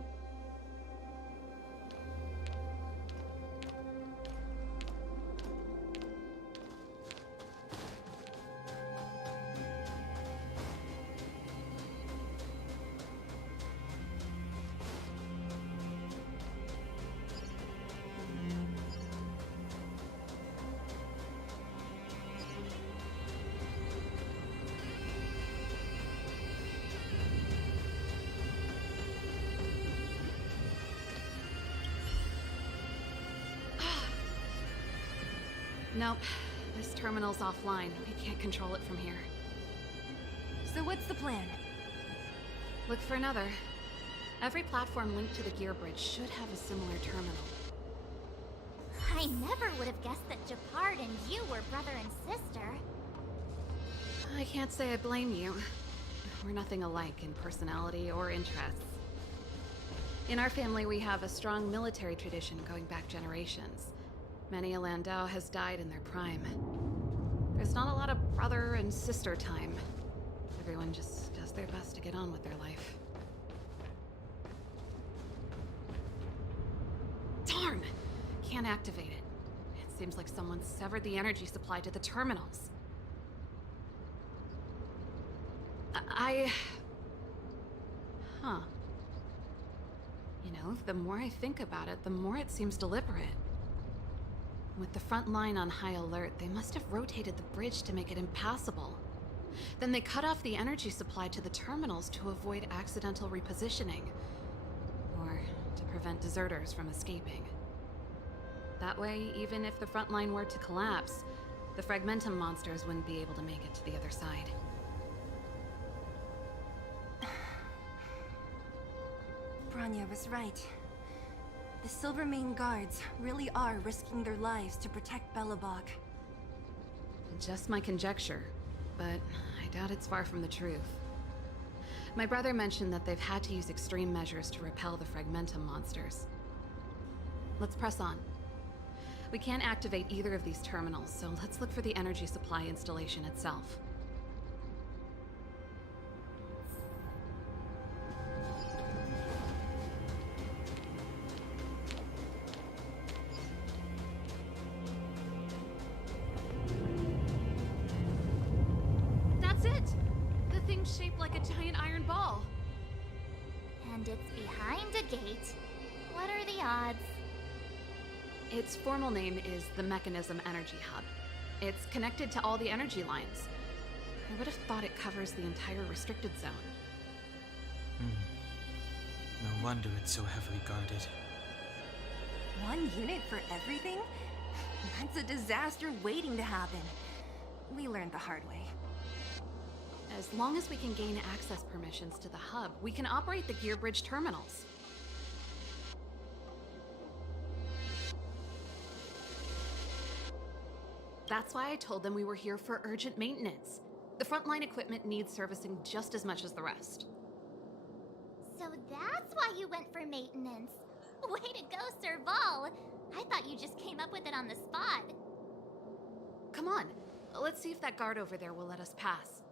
Nope. This terminal's offline. We can't control it from here. So what's the plan? Look for another. Every platform linked to the gear bridge should have a similar terminal. I never would have guessed that Japard and you were brother and sister. I can't say I blame you. We're nothing alike in personality or interests. In our family, we have a strong military tradition going back generations. Many a Landau has died in their prime. There's not a lot of brother and sister time. Everyone just does their best to get on with their life. Darn! Can't activate it. It seems like someone severed the energy supply to the terminals. Huh. You know, the more I think about it, the more it seems deliberate. With the front line on high alert, they must have rotated the bridge to make it impassable. Then they cut off the energy supply to the terminals to avoid accidental repositioning. Or to prevent deserters from escaping. That way, even if the front line were to collapse, the Fragmentum monsters wouldn't be able to make it to the other side. Bronya was right. The Silvermane Guards really are risking their lives to protect Belobog. Just my conjecture, but I doubt it's far from the truth. My brother mentioned that they've had to use extreme measures to repel the Fragmentum monsters. Let's press on. We can't activate either of these terminals, so let's look for the energy supply installation itself. Shaped like a giant iron ball. And it's behind a gate. What are the odds? Its formal name is the Mechanism Energy Hub. It's connected to all the energy lines. I would have thought it covers the entire restricted zone. No wonder it's so heavily guarded. One unit for everything? That's a disaster waiting to happen. We learned the hard way. As long as we can gain access permissions to the hub, we can operate the gear bridge terminals. That's why I told them we were here for urgent maintenance. The frontline equipment needs servicing just as much as the rest. So that's why you went for maintenance. Way to go, Serval. I thought you just came up with it on the spot. Come on, let's see if that guard over there will let us pass.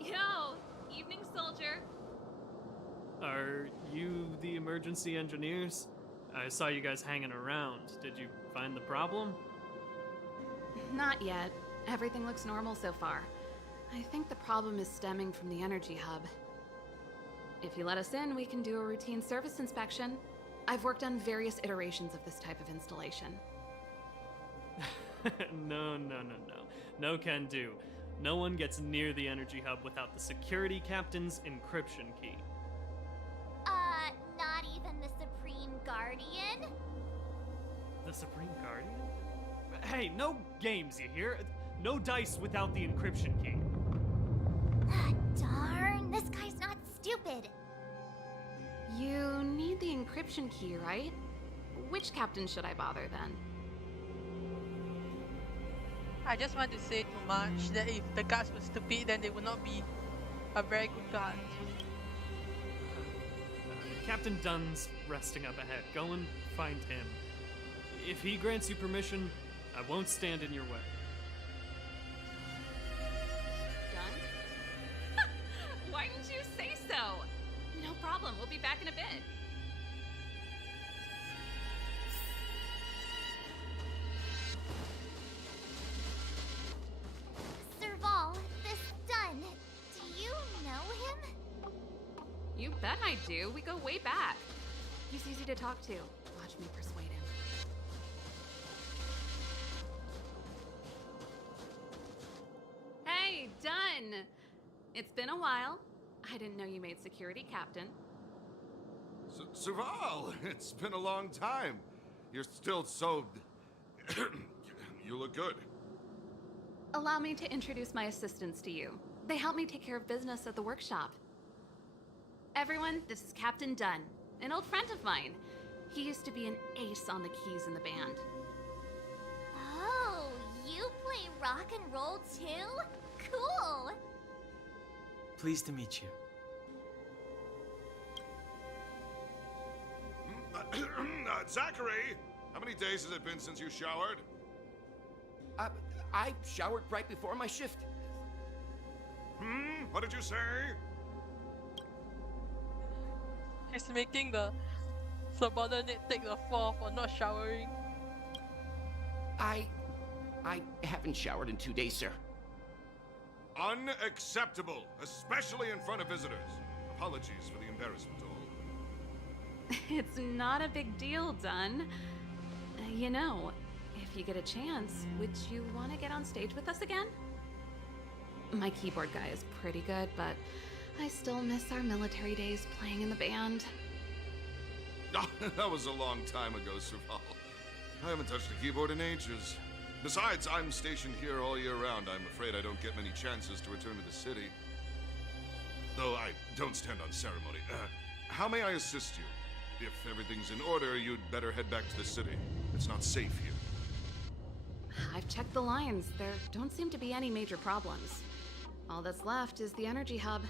Yo, evening, soldier. Are you the emergency engineers? I saw you guys hanging around. Did you find the problem? Not yet. Everything looks normal so far. I think the problem is stemming from the energy hub. If you let us in, we can do a routine service inspection. I've worked on various iterations of this type of installation. No. No can do. No one gets near the energy hub without the security captain's encryption key. Not even the Supreme Guardian? The Supreme Guardian? Hey, no games, you hear? No dice without the encryption key. Darn, this guy's not stupid. You need the encryption key, right? Which captain should I bother then? I just want to say too much that if the guards were stupid, then they would not be a very good guard. Captain Dunn's resting up ahead. Go and find him. If he grants you permission, I won't stand in your way. Done? Why didn't you say so? No problem, we'll be back in a bit. Serval, this Dunn, do you know him? You bet I do. We go way back. He's easy to talk to. Watch me persuade him. Hey, Dunn! It's been a while. I didn't know you made security captain. Serval, it's been a long time. You're still so... You look good. Allow me to introduce my assistants to you. They help me take care of business at the workshop. Everyone, this is Captain Dunn, an old friend of mine. He used to be an ace on the keys in the band. Oh, you play rock and roll too? Cool! Pleased to meet you. Zachary, how many days has it been since you showered? I showered right before my shift. What did you say? He's making the subordinate take the fall for not showering. I haven't showered in 2 days, sir. Unacceptable, especially in front of visitors. Apologies for the embarrassment, all. It's not a big deal, Dunn. You know, if you get a chance, would you want to get on stage with us again? My keyboard guy is pretty good, but I still miss our military days playing in the band. That was a long time ago, Serval. I haven't touched a keyboard in ages. Besides, I'm stationed here all year round. I'm afraid I don't get many chances to return to the city. Though I don't stand on ceremony. How may I assist you? If everything's in order, you'd better head back to the city. It's not safe here. I've checked the lines. There don't seem to be any major problems. All that's left is the energy hub.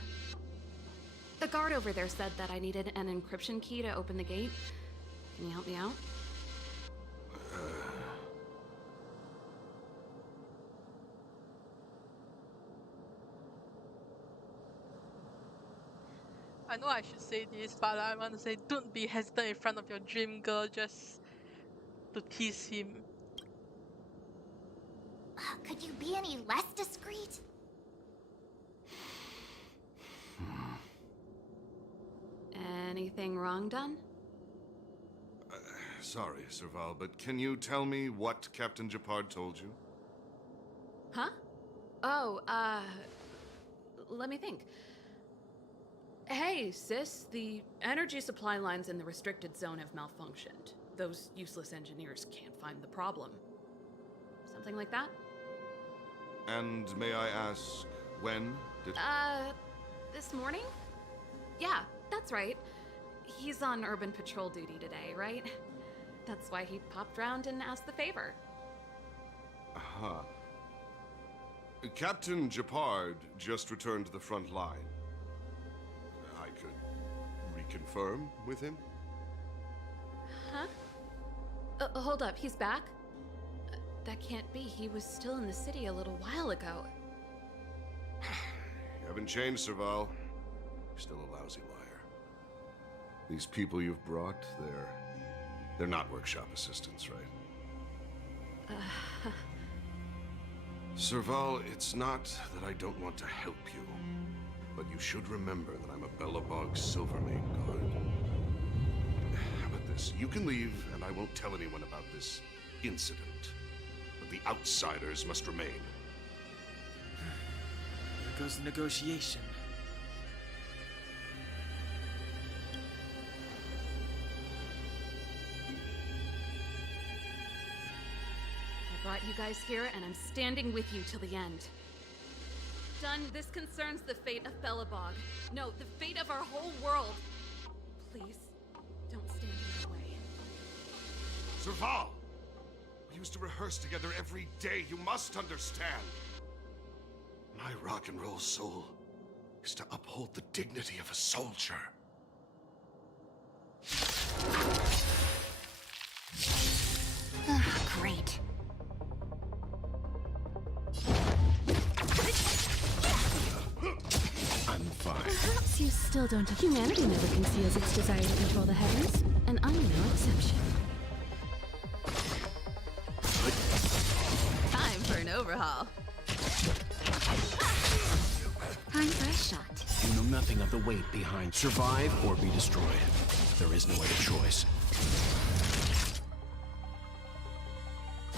The guard over there said that I needed an encryption key to open the gate. Can you help me out? I know I should say this, but I want to say don't be hesitant in front of your dream girl just to tease him. Could you be any less discreet? Anything wrong, Dunn? Sorry, Serval, but can you tell me what Captain Japard told you? Huh? Oh, let me think. Hey, sis, the energy supply lines in the restricted zone have malfunctioned. Those useless engineers can't find the problem. Something like that? And may I ask, when did... This morning? Yeah, that's right. He's on urban patrol duty today, right? That's why he popped round and asked the favor. Huh. Captain Japard just returned to the front line. I could reconfirm with him? Huh? Hold up, he's back? That can't be. He was still in the city a little while ago. You haven't changed, Serval. You're still a lousy liar. These people you've brought, they're not workshop assistants, right? Serval, it's not that I don't want to help you, but you should remember that I'm a Belobog Silvermane guard. How about this? You can leave, and I won't tell anyone about this incident. But the outsiders must remain. There goes the negotiation. I brought you guys here, and I'm standing with you till the end. Done. This concerns the fate of Belobog. No, the fate of our whole world. Please, don't stand in our way. Serval! We used to rehearse together every day. You must understand. My rock and roll soul is to uphold the dignity of a soldier. Great. I'm fine. Perhaps you still don't. Humanity never conceals its desire to control the heavens, and I'm no exception. Time for an overhaul. Time for a shot. You know nothing of the weight behind survive or be destroyed. There is no other choice.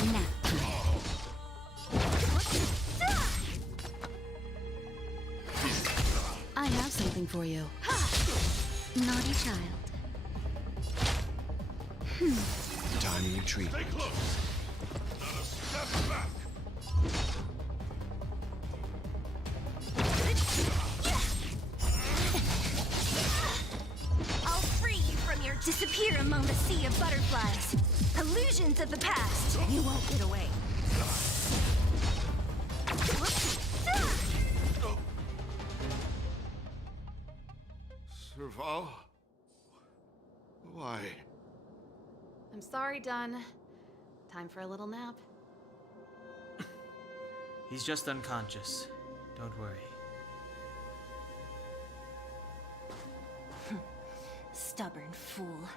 Now. I have something for you. Naughty child. Time to retreat. Stay close! Not a step back! I'll free you from your disappear among the sea of butterflies. Illusions of the past. You won't get away. Serval? Why? I'm sorry, Dunn. Time for a little nap. He's just unconscious. Don't worry. Stubborn fool.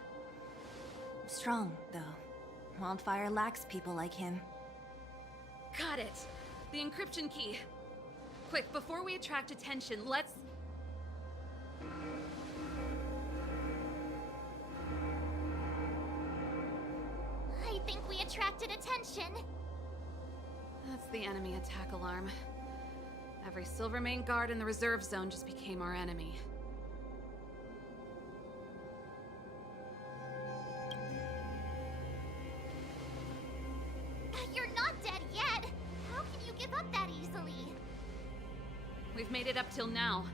Strong, though. Wildfire lacks people like him. Got it. The encryption key. Quick, before we attract attention, let's... I think we attracted attention. That's the enemy attack alarm. Every Silvermane guard in the reserve zone just became our enemy. You're not dead yet. How can you give up that easily? We've made it up till now.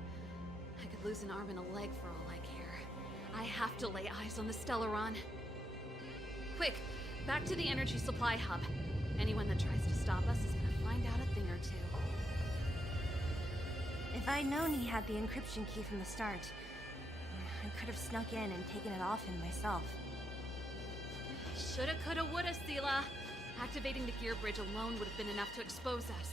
I could lose an arm and a leg for all I care. I have to lay eyes on the Stellaron. Quick, back to the energy supply hub. Anyone that tries to stop us is gonna find out a thing or two. If I'd known he had the encryption key from the start, I could have snuck in and taken it off him myself. Shoulda, coulda, woulda, Sela. Activating the gear bridge alone would have been enough to expose us.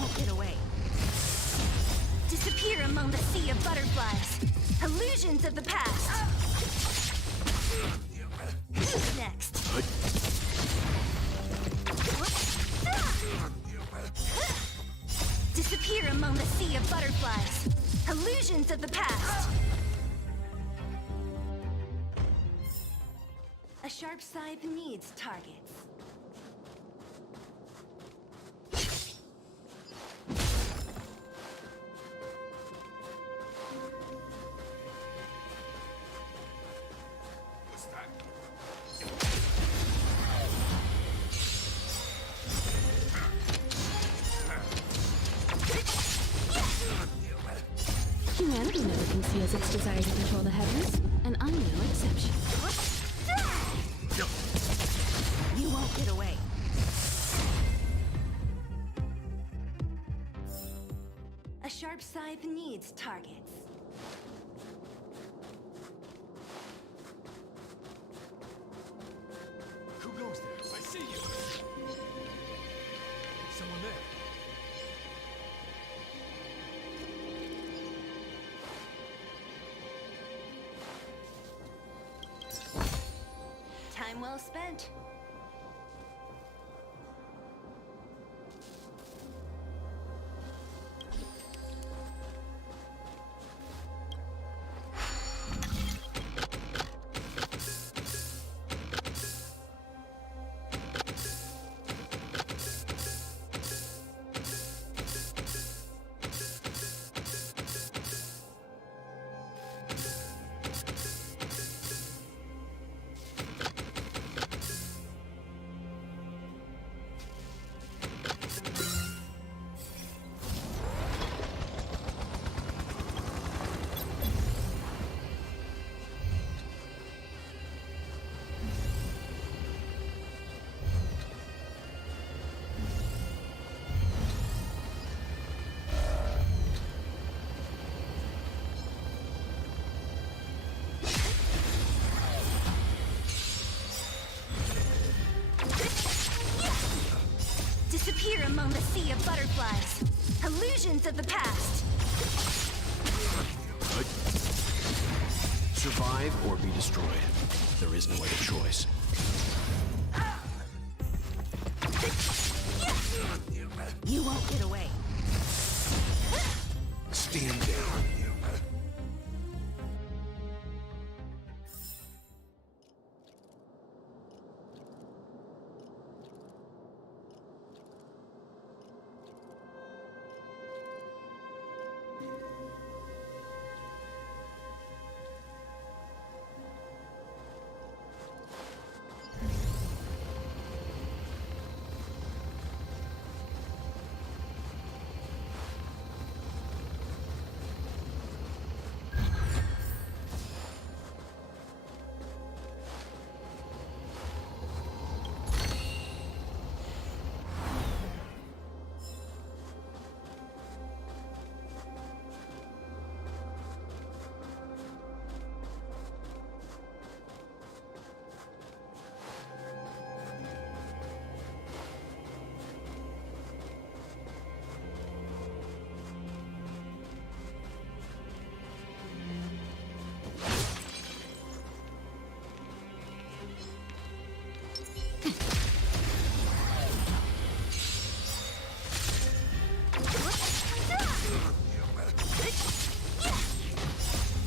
won't get away. Disappear among the sea of butterflies. Illusions of the past. Who's next? Disappear among the sea of butterflies. Illusions of the past. A sharp scythe needs targets. What's that? Humanity never conceals its desire to control the heavens, and I'm no exception. You won't get away. A sharp scythe needs targets. Who goes there? I see you! Someone there. Time well spent. Disappear among the sea of butterflies. Illusions of the past. Survive or be destroyed. There is no other choice. You won't get away. Stand down.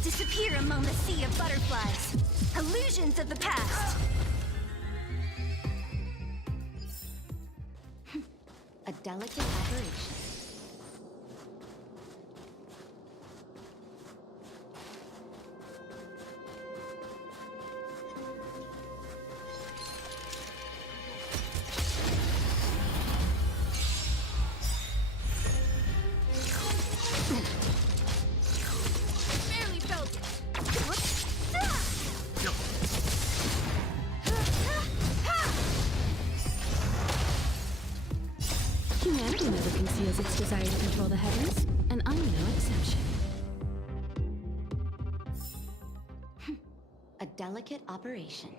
Disappear among the sea of butterflies. Illusions of the past. A delicate operation. Barely felt it. Humanity never conceals its desire to control the heavens, and I'm no exception. A delicate operation.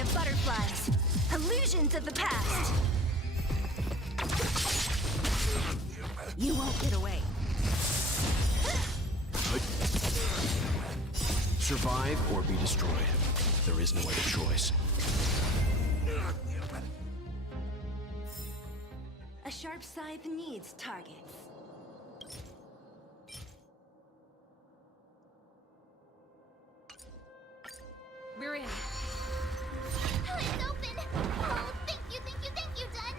sea of butterflies. Illusions of the past. You won't get away. Survive or be destroyed. There is no other choice. A sharp scythe needs targets. We're in. Oh, it's open! Oh, thank you, Dun!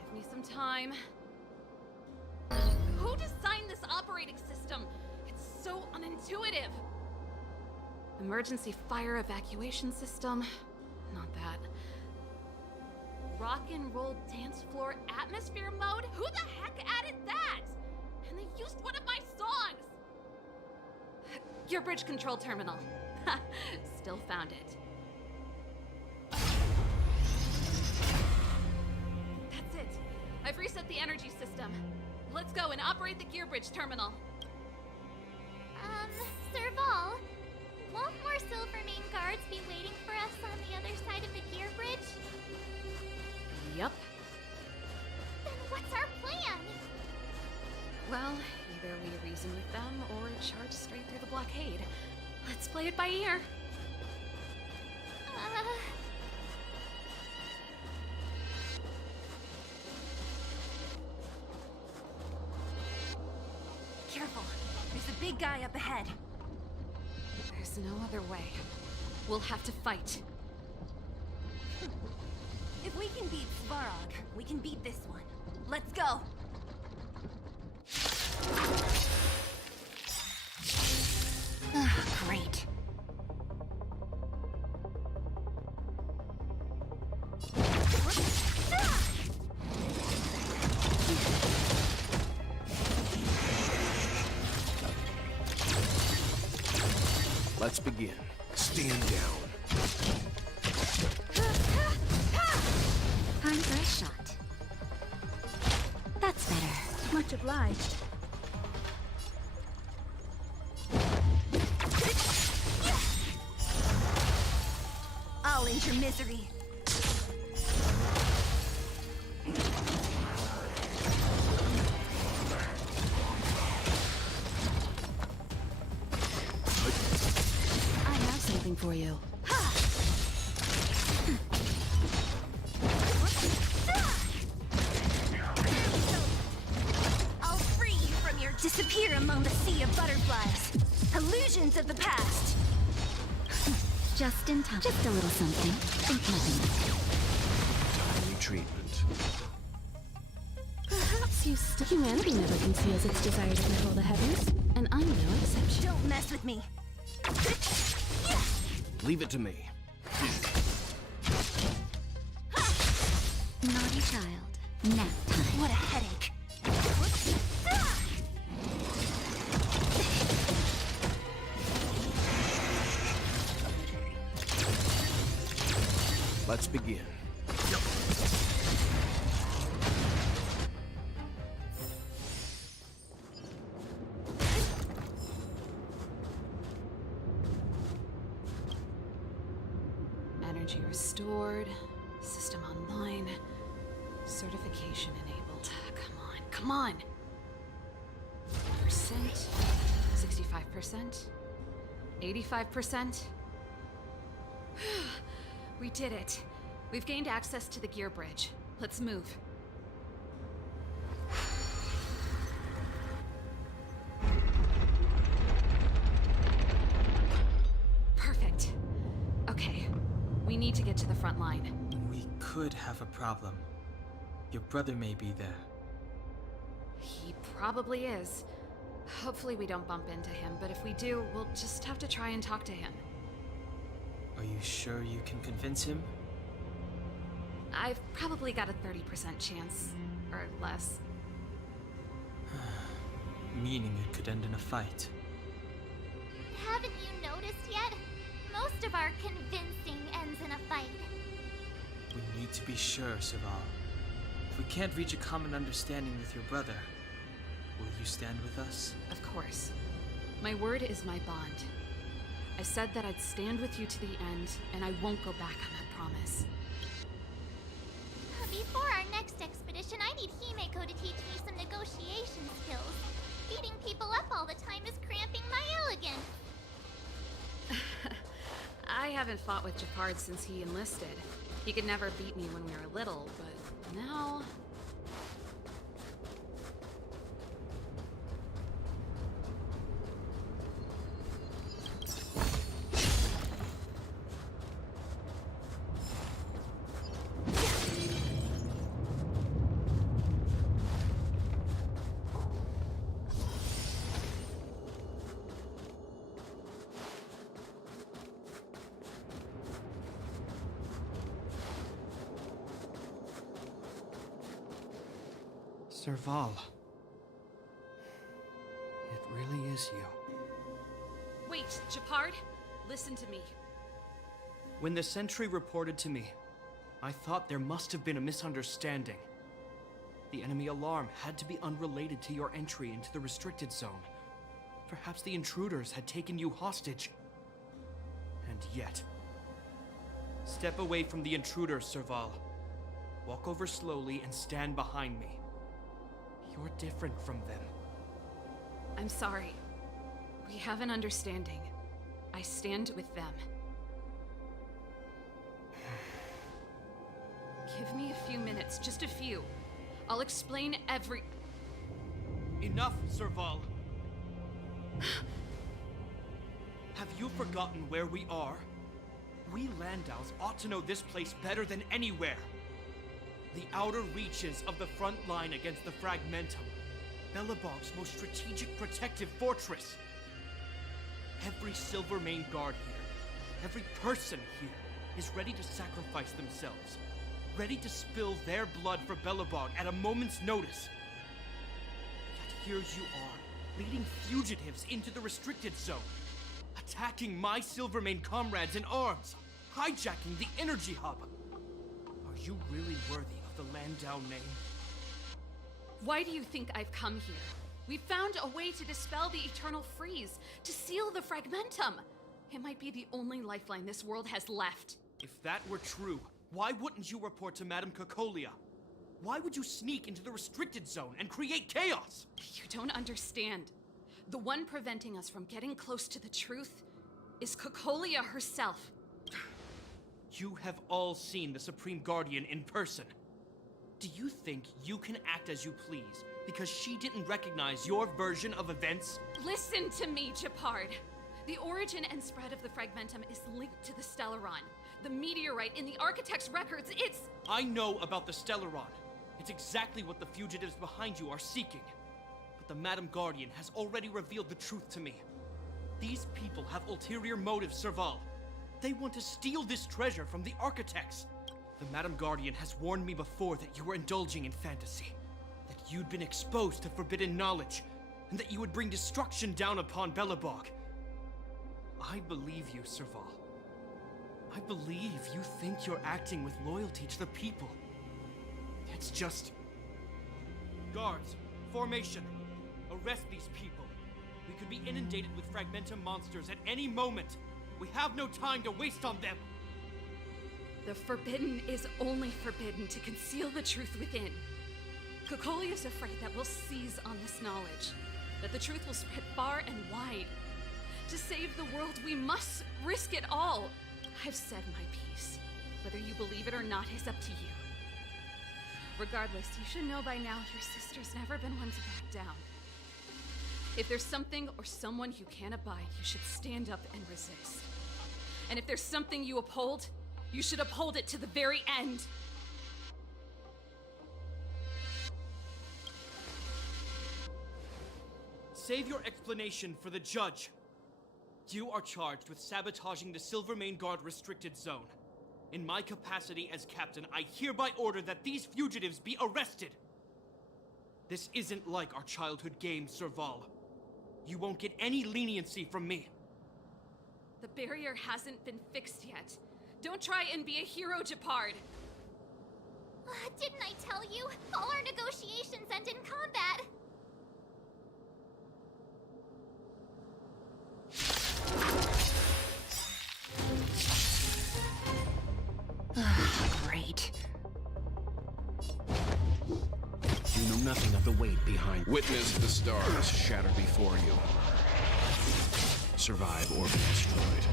Give me some time. Who designed this operating system? It's so unintuitive. Emergency fire evacuation system? Not that. Rock and roll dance floor atmosphere mode? Who the heck added that? And they used one of my songs! Your bridge control terminal. Still found it. That's it. I've reset the energy system. Let's go and operate the gear bridge terminal. Serval, won't more Silvermane guards be waiting for us on the other side of the gear bridge? Yup. Then what's our plan? Well, either we reason with them or charge straight through the blockade. Let's play it by ear. Careful. There's a big guy up ahead. There's no other way. We'll have to fight. If we can beat Svarog, we can beat this one. Let's go! Great. Let's begin. Stand down. Time for a shot. That's better. Much obliged. I'll end your misery. I have something for you. I'll free you from your disappear among the sea of butterflies. Illusions of the past. Just in time. Just a little something. Think nothing. Timely treatment. Perhaps you humanity never conceals its desire to control the heavens, and I'm no exception. Don't mess with me. Leave it to me. Naughty child. Nap time. What a headache. Let's begin. Energy restored. System online. Certification enabled. Come on. Percent. 65%. 85%. We did it. We've gained access to the gear bridge. Let's move. Perfect. Okay. We need to get to the front line. We could have a problem. Your brother may be there. He probably is. Hopefully we don't bump into him, but if we do, we'll just have to try and talk to him. Are you sure you can convince him? I've probably got a 30% chance, or less. Meaning it could end in a fight. Haven't you noticed yet? Most of our convincing ends in a fight. We need to be sure, Serval. If we can't reach a common understanding with your brother, will you stand with us? Of course. My word is my bond. I said that I'd stand with you to the end, and I won't go back on that promise. Before our next expedition, I need Himeko to teach me some negotiation skills. Beating people up all the time is cramping my elegance. I haven't fought with Japard since he enlisted. He could never beat me when we were little, but now... Serval. It really is you. Wait, Japard, listen to me. When the sentry reported to me, I thought there must have been a misunderstanding. The enemy alarm had to be unrelated to your entry into the restricted zone. Perhaps the intruders had taken you hostage. And yet... Step away from the intruders, Serval. Walk over slowly and stand behind me. You're different from them. I'm sorry. We have an understanding. I stand with them. Give me a few minutes, just a few. I'll explain every... Enough, Serval! Have you forgotten where we are? We Landaus ought to know this place better than anywhere. The outer reaches of the front line against the Fragmentum. Belobog's most strategic protective fortress. Every Silvermane guard here, every person here, is ready to sacrifice themselves. Ready to spill their blood for Belobog at a moment's notice. Yet here you are, leading fugitives into the restricted zone. Attacking my Silvermane comrades in arms. Hijacking the energy hub. Are you really worthy of the Landau name? Why do you think I've come here? We found a way to dispel the eternal freeze, to seal the Fragmentum. It might be the only lifeline this world has left. If that were true, why wouldn't you report to Madame Cocolia? Why would you sneak into the restricted zone and create chaos? You don't understand. The one preventing us from getting close to the truth is Cocolia herself. You have all seen the Supreme Guardian in person. Do you think you can act as you please because she didn't recognize your version of events? Listen to me, Japard. The origin and spread of the Fragmentum is linked to the Stellaron. The meteorite in the Architect's records, it's... I know about the Stellaron. It's exactly what the fugitives behind you are seeking. But the Madam Guardian has already revealed the truth to me. These people have ulterior motives, Serval. They want to steal this treasure from the Architects. The Madam Guardian has warned me before that you were indulging in fantasy. That you'd been exposed to forbidden knowledge. And that you would bring destruction down upon Belobog. I believe you, Serval. I believe you think you're acting with loyalty to the people. It's just... Guards, formation. Arrest these people. We could be inundated with Fragmentum monsters at any moment. We have no time to waste on them. The forbidden is only forbidden to conceal the truth within. Cocolia is afraid that we'll seize on this knowledge. That the truth will spread far and wide. To save the world, we must risk it all. I've said my piece. Whether you believe it or not is up to you. Regardless, you should know by now your sister's never been one to back down. If there's something or someone you can't abide, you should stand up and resist. And if there's something you uphold, you should uphold it to the very end. Save your explanation for the judge. You are charged with sabotaging the Silvermane Guard restricted zone. In my capacity as captain, I hereby order that these fugitives be arrested. This isn't like our childhood game, Serval. You won't get any leniency from me. The barrier hasn't been fixed yet. Don't try and be a hero, Japard. Didn't I tell you? All our negotiations end in combat. Great. You know nothing of the weight behind. Witness the stars shatter before you. Survive or be destroyed.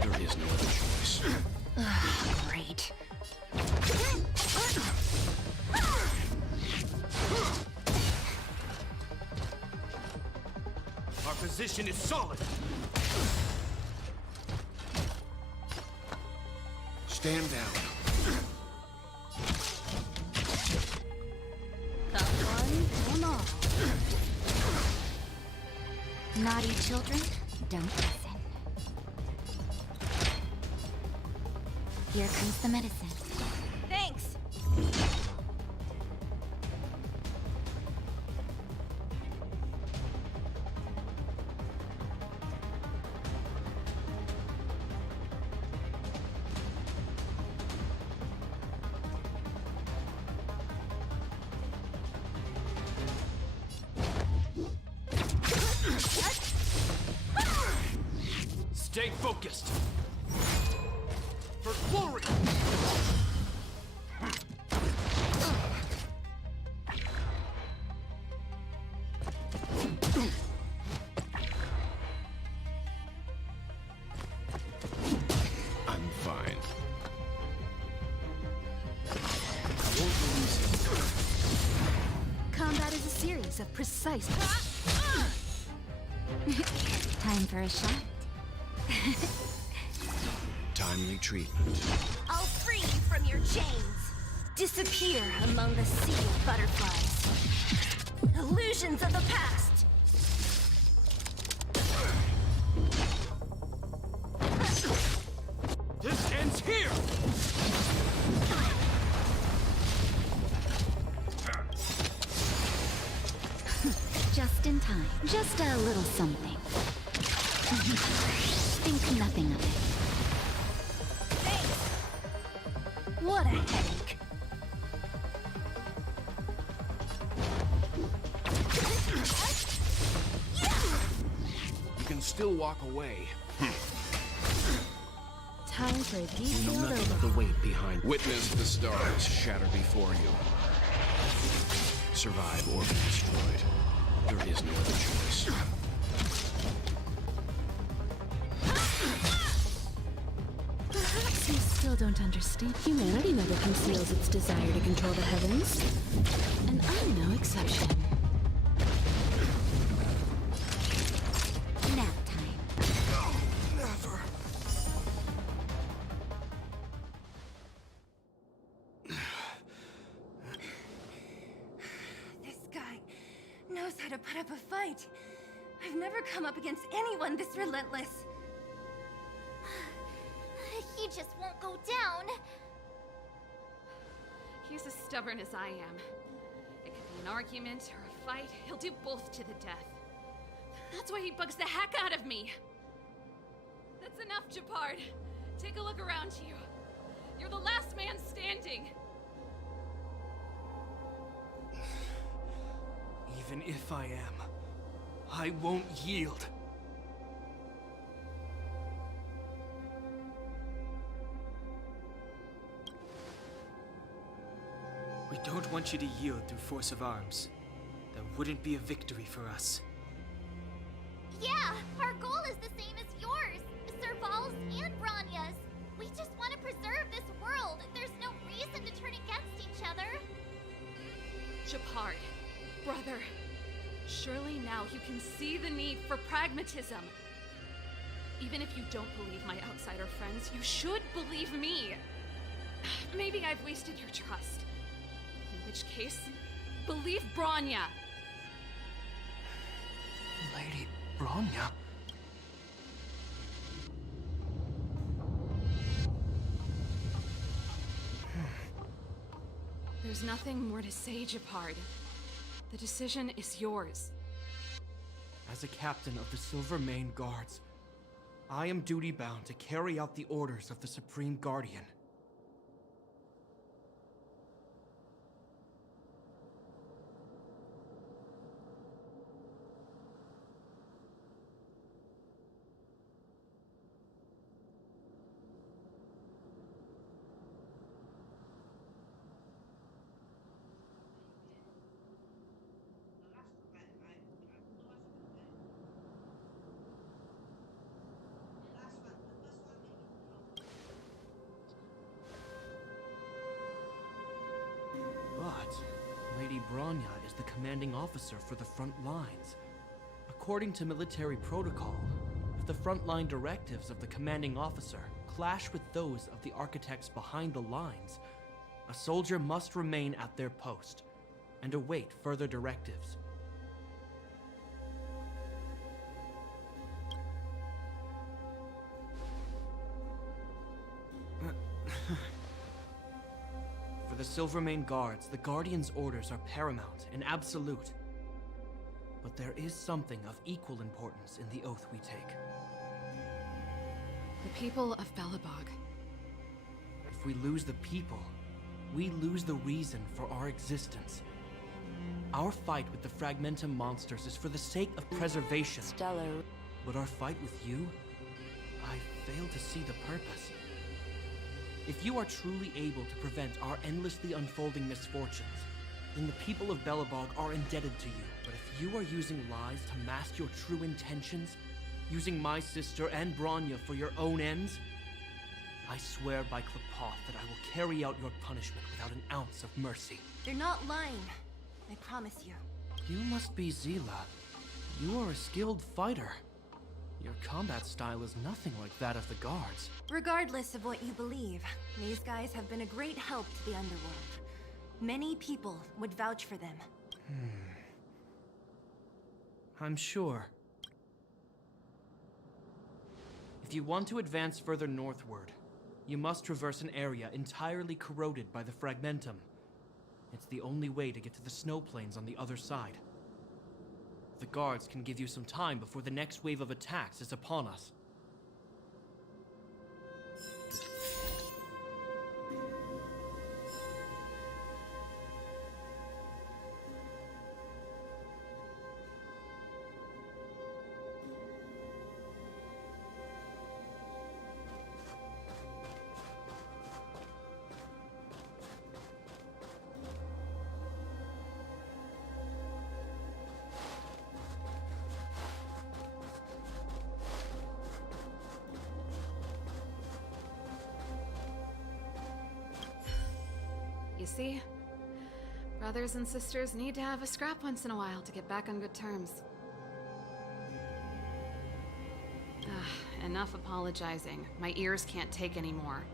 There is no other choice. Great. Our position is solid. Stand down. Come one, come all. Naughty children, don't listen. Here comes the medicine. Thanks. Stay focused. For glory! I'm fine. Combat is a series of precise. Time for a shot. Timely treatment. I'll free you from your chains. Disappear among the sea of butterflies. Illusions of the past. This ends here! Just in time. Just a little something. Think nothing of it. What a headache. You can still walk away. Time for a You know detailed nothing of overhaul. the weight behind. Witness the stars shatter before you. Survive or be destroyed. There is no other choice. Perhaps you still don't understand. Humanity never conceals its desire to control the heavens. And I'm no exception. Nap time. Never. This guy knows how to put up a fight. I've never come up against anyone this relentless. He just won't go down. He's as stubborn as I am. It could be an argument or a fight. He'll do both to the death. That's why he bugs the heck out of me. That's enough, Japard. Take a look around you. You're the last man standing. Even if I am, I won't yield. We don't want you to yield through force of arms. That wouldn't be a victory for us. Yeah, our goal is the same as yours. Serval's and Branya's. We just want to preserve this world. There's no reason to turn against each other. Japard, brother, surely now you can see the need for pragmatism. Even if you don't believe my outsider friends, you should believe me. Maybe I've wasted your trust. In which case, believe Branya. Lady Branya? There's nothing more to say, Japard. The decision is yours. As a captain of the Silvermane Guards, I am duty-bound to carry out the orders of the Supreme Guardian. But Lady Bronya is the commanding officer for the front lines. According to military protocol, if the frontline directives of the commanding officer clash with those of the architects behind the lines, a soldier must remain at their post and await further directives. For the Silvermane Guards, the Guardian's orders are paramount and absolute. But there is something of equal importance in the oath we take. The people of Belobog. If we lose the people, we lose the reason for our existence. Our fight with the Fragmentum monsters is for the sake of preservation. Stellar. But our fight with you, I fail to see the purpose. If you are truly able to prevent our endlessly unfolding misfortunes, then the people of Belobog are indebted to you. But if you are using lies to mask your true intentions, using my sister and Bronya for your own ends, I swear by Klepoth that I will carry out your punishment without an ounce of mercy. They're not lying. I promise you. You must be Zila. You are a skilled fighter. Your combat style is nothing like that of the guards. Regardless of what you believe, these guys have been a great help to the underworld. Many people would vouch for them. I'm sure. If you want to advance further northward, you must traverse an area entirely corroded by the Fragmentum. It's the only way to get to the snow plains on the other side. The guards can give you some time before the next wave of attacks is upon us. You see? Brothers and sisters need to have a scrap once in a while to get back on good terms. Enough apologizing. My ears can't take anymore.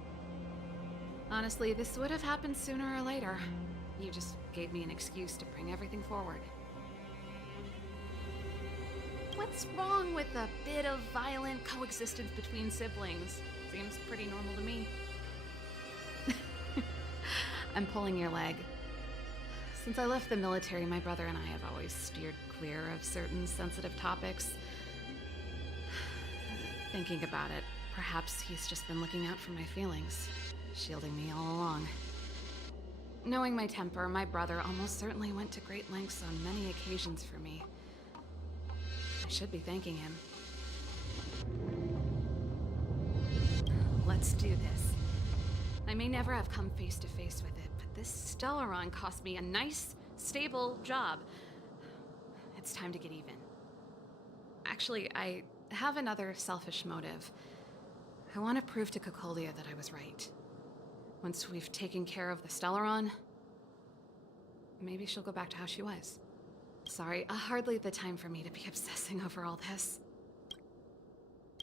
Honestly, this would have happened sooner or later. You just gave me an excuse to bring everything forward. What's wrong with a bit of violent coexistence between siblings? Seems pretty normal to me. I'm pulling your leg. Since I left the military, my brother and I have always steered clear of certain sensitive topics. Thinking about it, perhaps he's just been looking out for my feelings, shielding me all along. Knowing my temper, my brother almost certainly went to great lengths on many occasions for me. I should be thanking him. Let's do this. I may never have come face to face with it, but this Stellaron cost me a nice, stable job. It's time to get even. Actually, I have another selfish motive. I want to prove to Kokoldia that I was right. Once we've taken care of the Stellaron, maybe she'll go back to how she was. Sorry, hardly the time for me to be obsessing over all this.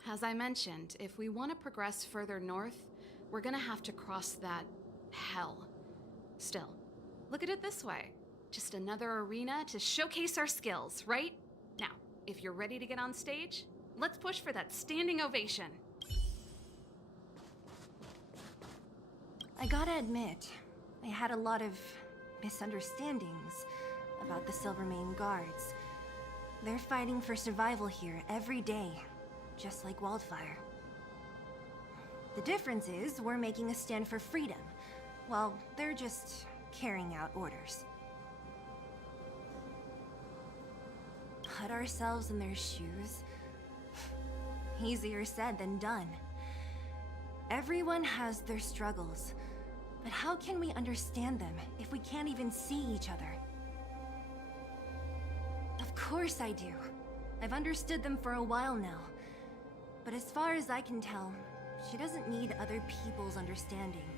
As I mentioned, if we want to progress further north, we're gonna have to cross that hell. Still, look at it this way. Just another arena to showcase our skills, right? Now, if you're ready to get on stage, let's push for that standing ovation. I gotta admit, I had a lot of misunderstandings about the Silvermane Guards. They're fighting for survival here every day, just like Wildfire. The difference is we're making a stand for freedom, while they're just carrying out orders. Put ourselves in their shoes? Easier said than done. Everyone has their struggles, but how can we understand them if we can't even see each other? Of course I do. I've understood them for a while now. But as far as I can tell, she doesn't need other people's understanding.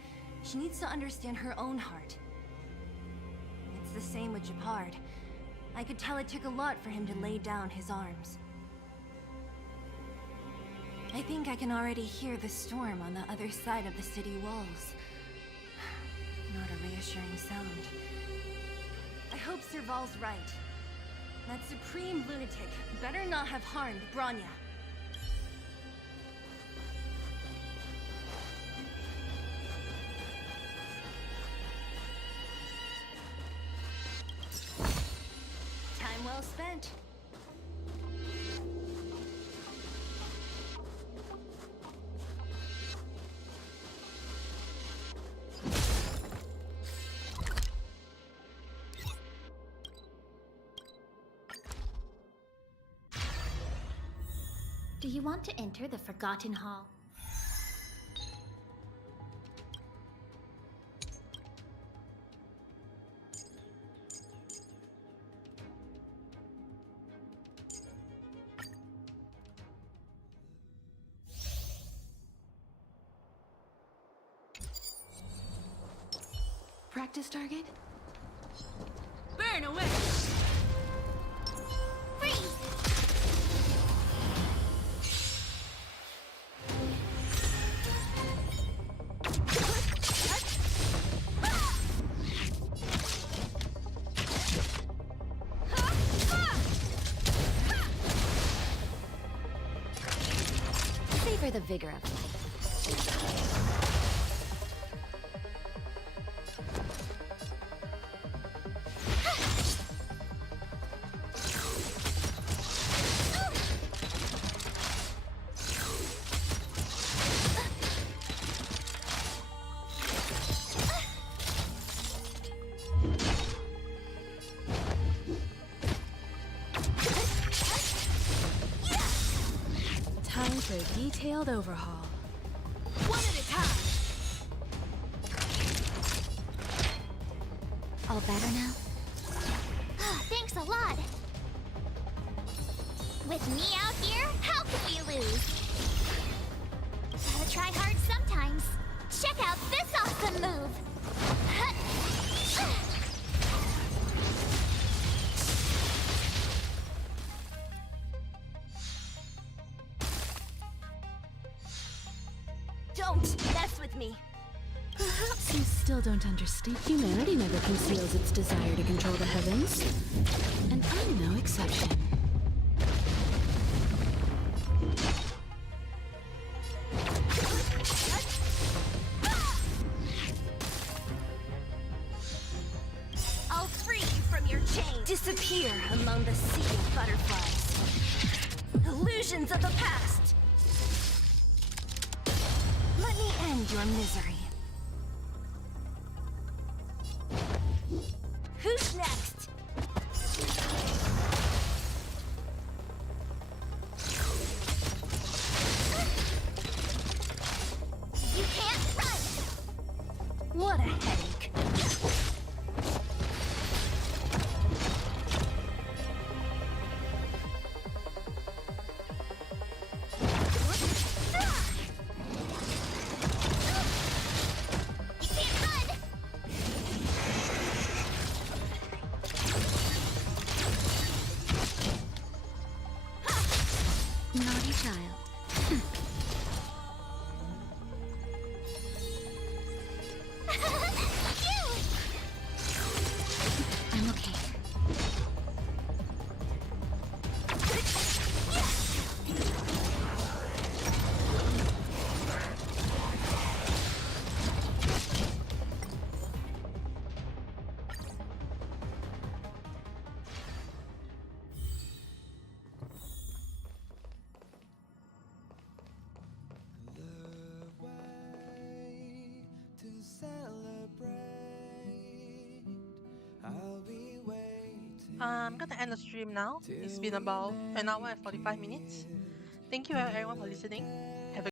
She needs to understand her own heart. the same with Japard. I could tell it took a lot for him to lay down his arms. I think I can already hear the storm on the other side of the city walls. Not a reassuring sound. I hope Serval's right. That supreme lunatic better not have harmed Bronya. Time well spent. Do you want to enter the Forgotten Hall? Practice target? Burn away! Savor the vigor of life. Time for a detailed overhaul. One at a time! All better now? Thanks a lot. With me out here, how can we lose? Gotta try hard sometimes. Check out this awesome move! Don't mess with me! Perhaps you still don't understand. Humanity never conceals its desire to control the heavens. And I'm no exception. I'll free you from your chain! Disappear among the sea of butterflies. Illusions of the past! Let me end your misery. Who's next? You can't run! What a headache. You can't run! Naughty child. I'm okay. I'm gonna end the stream now. It's been about an hour and 45 minutes. Thank you everyone for listening.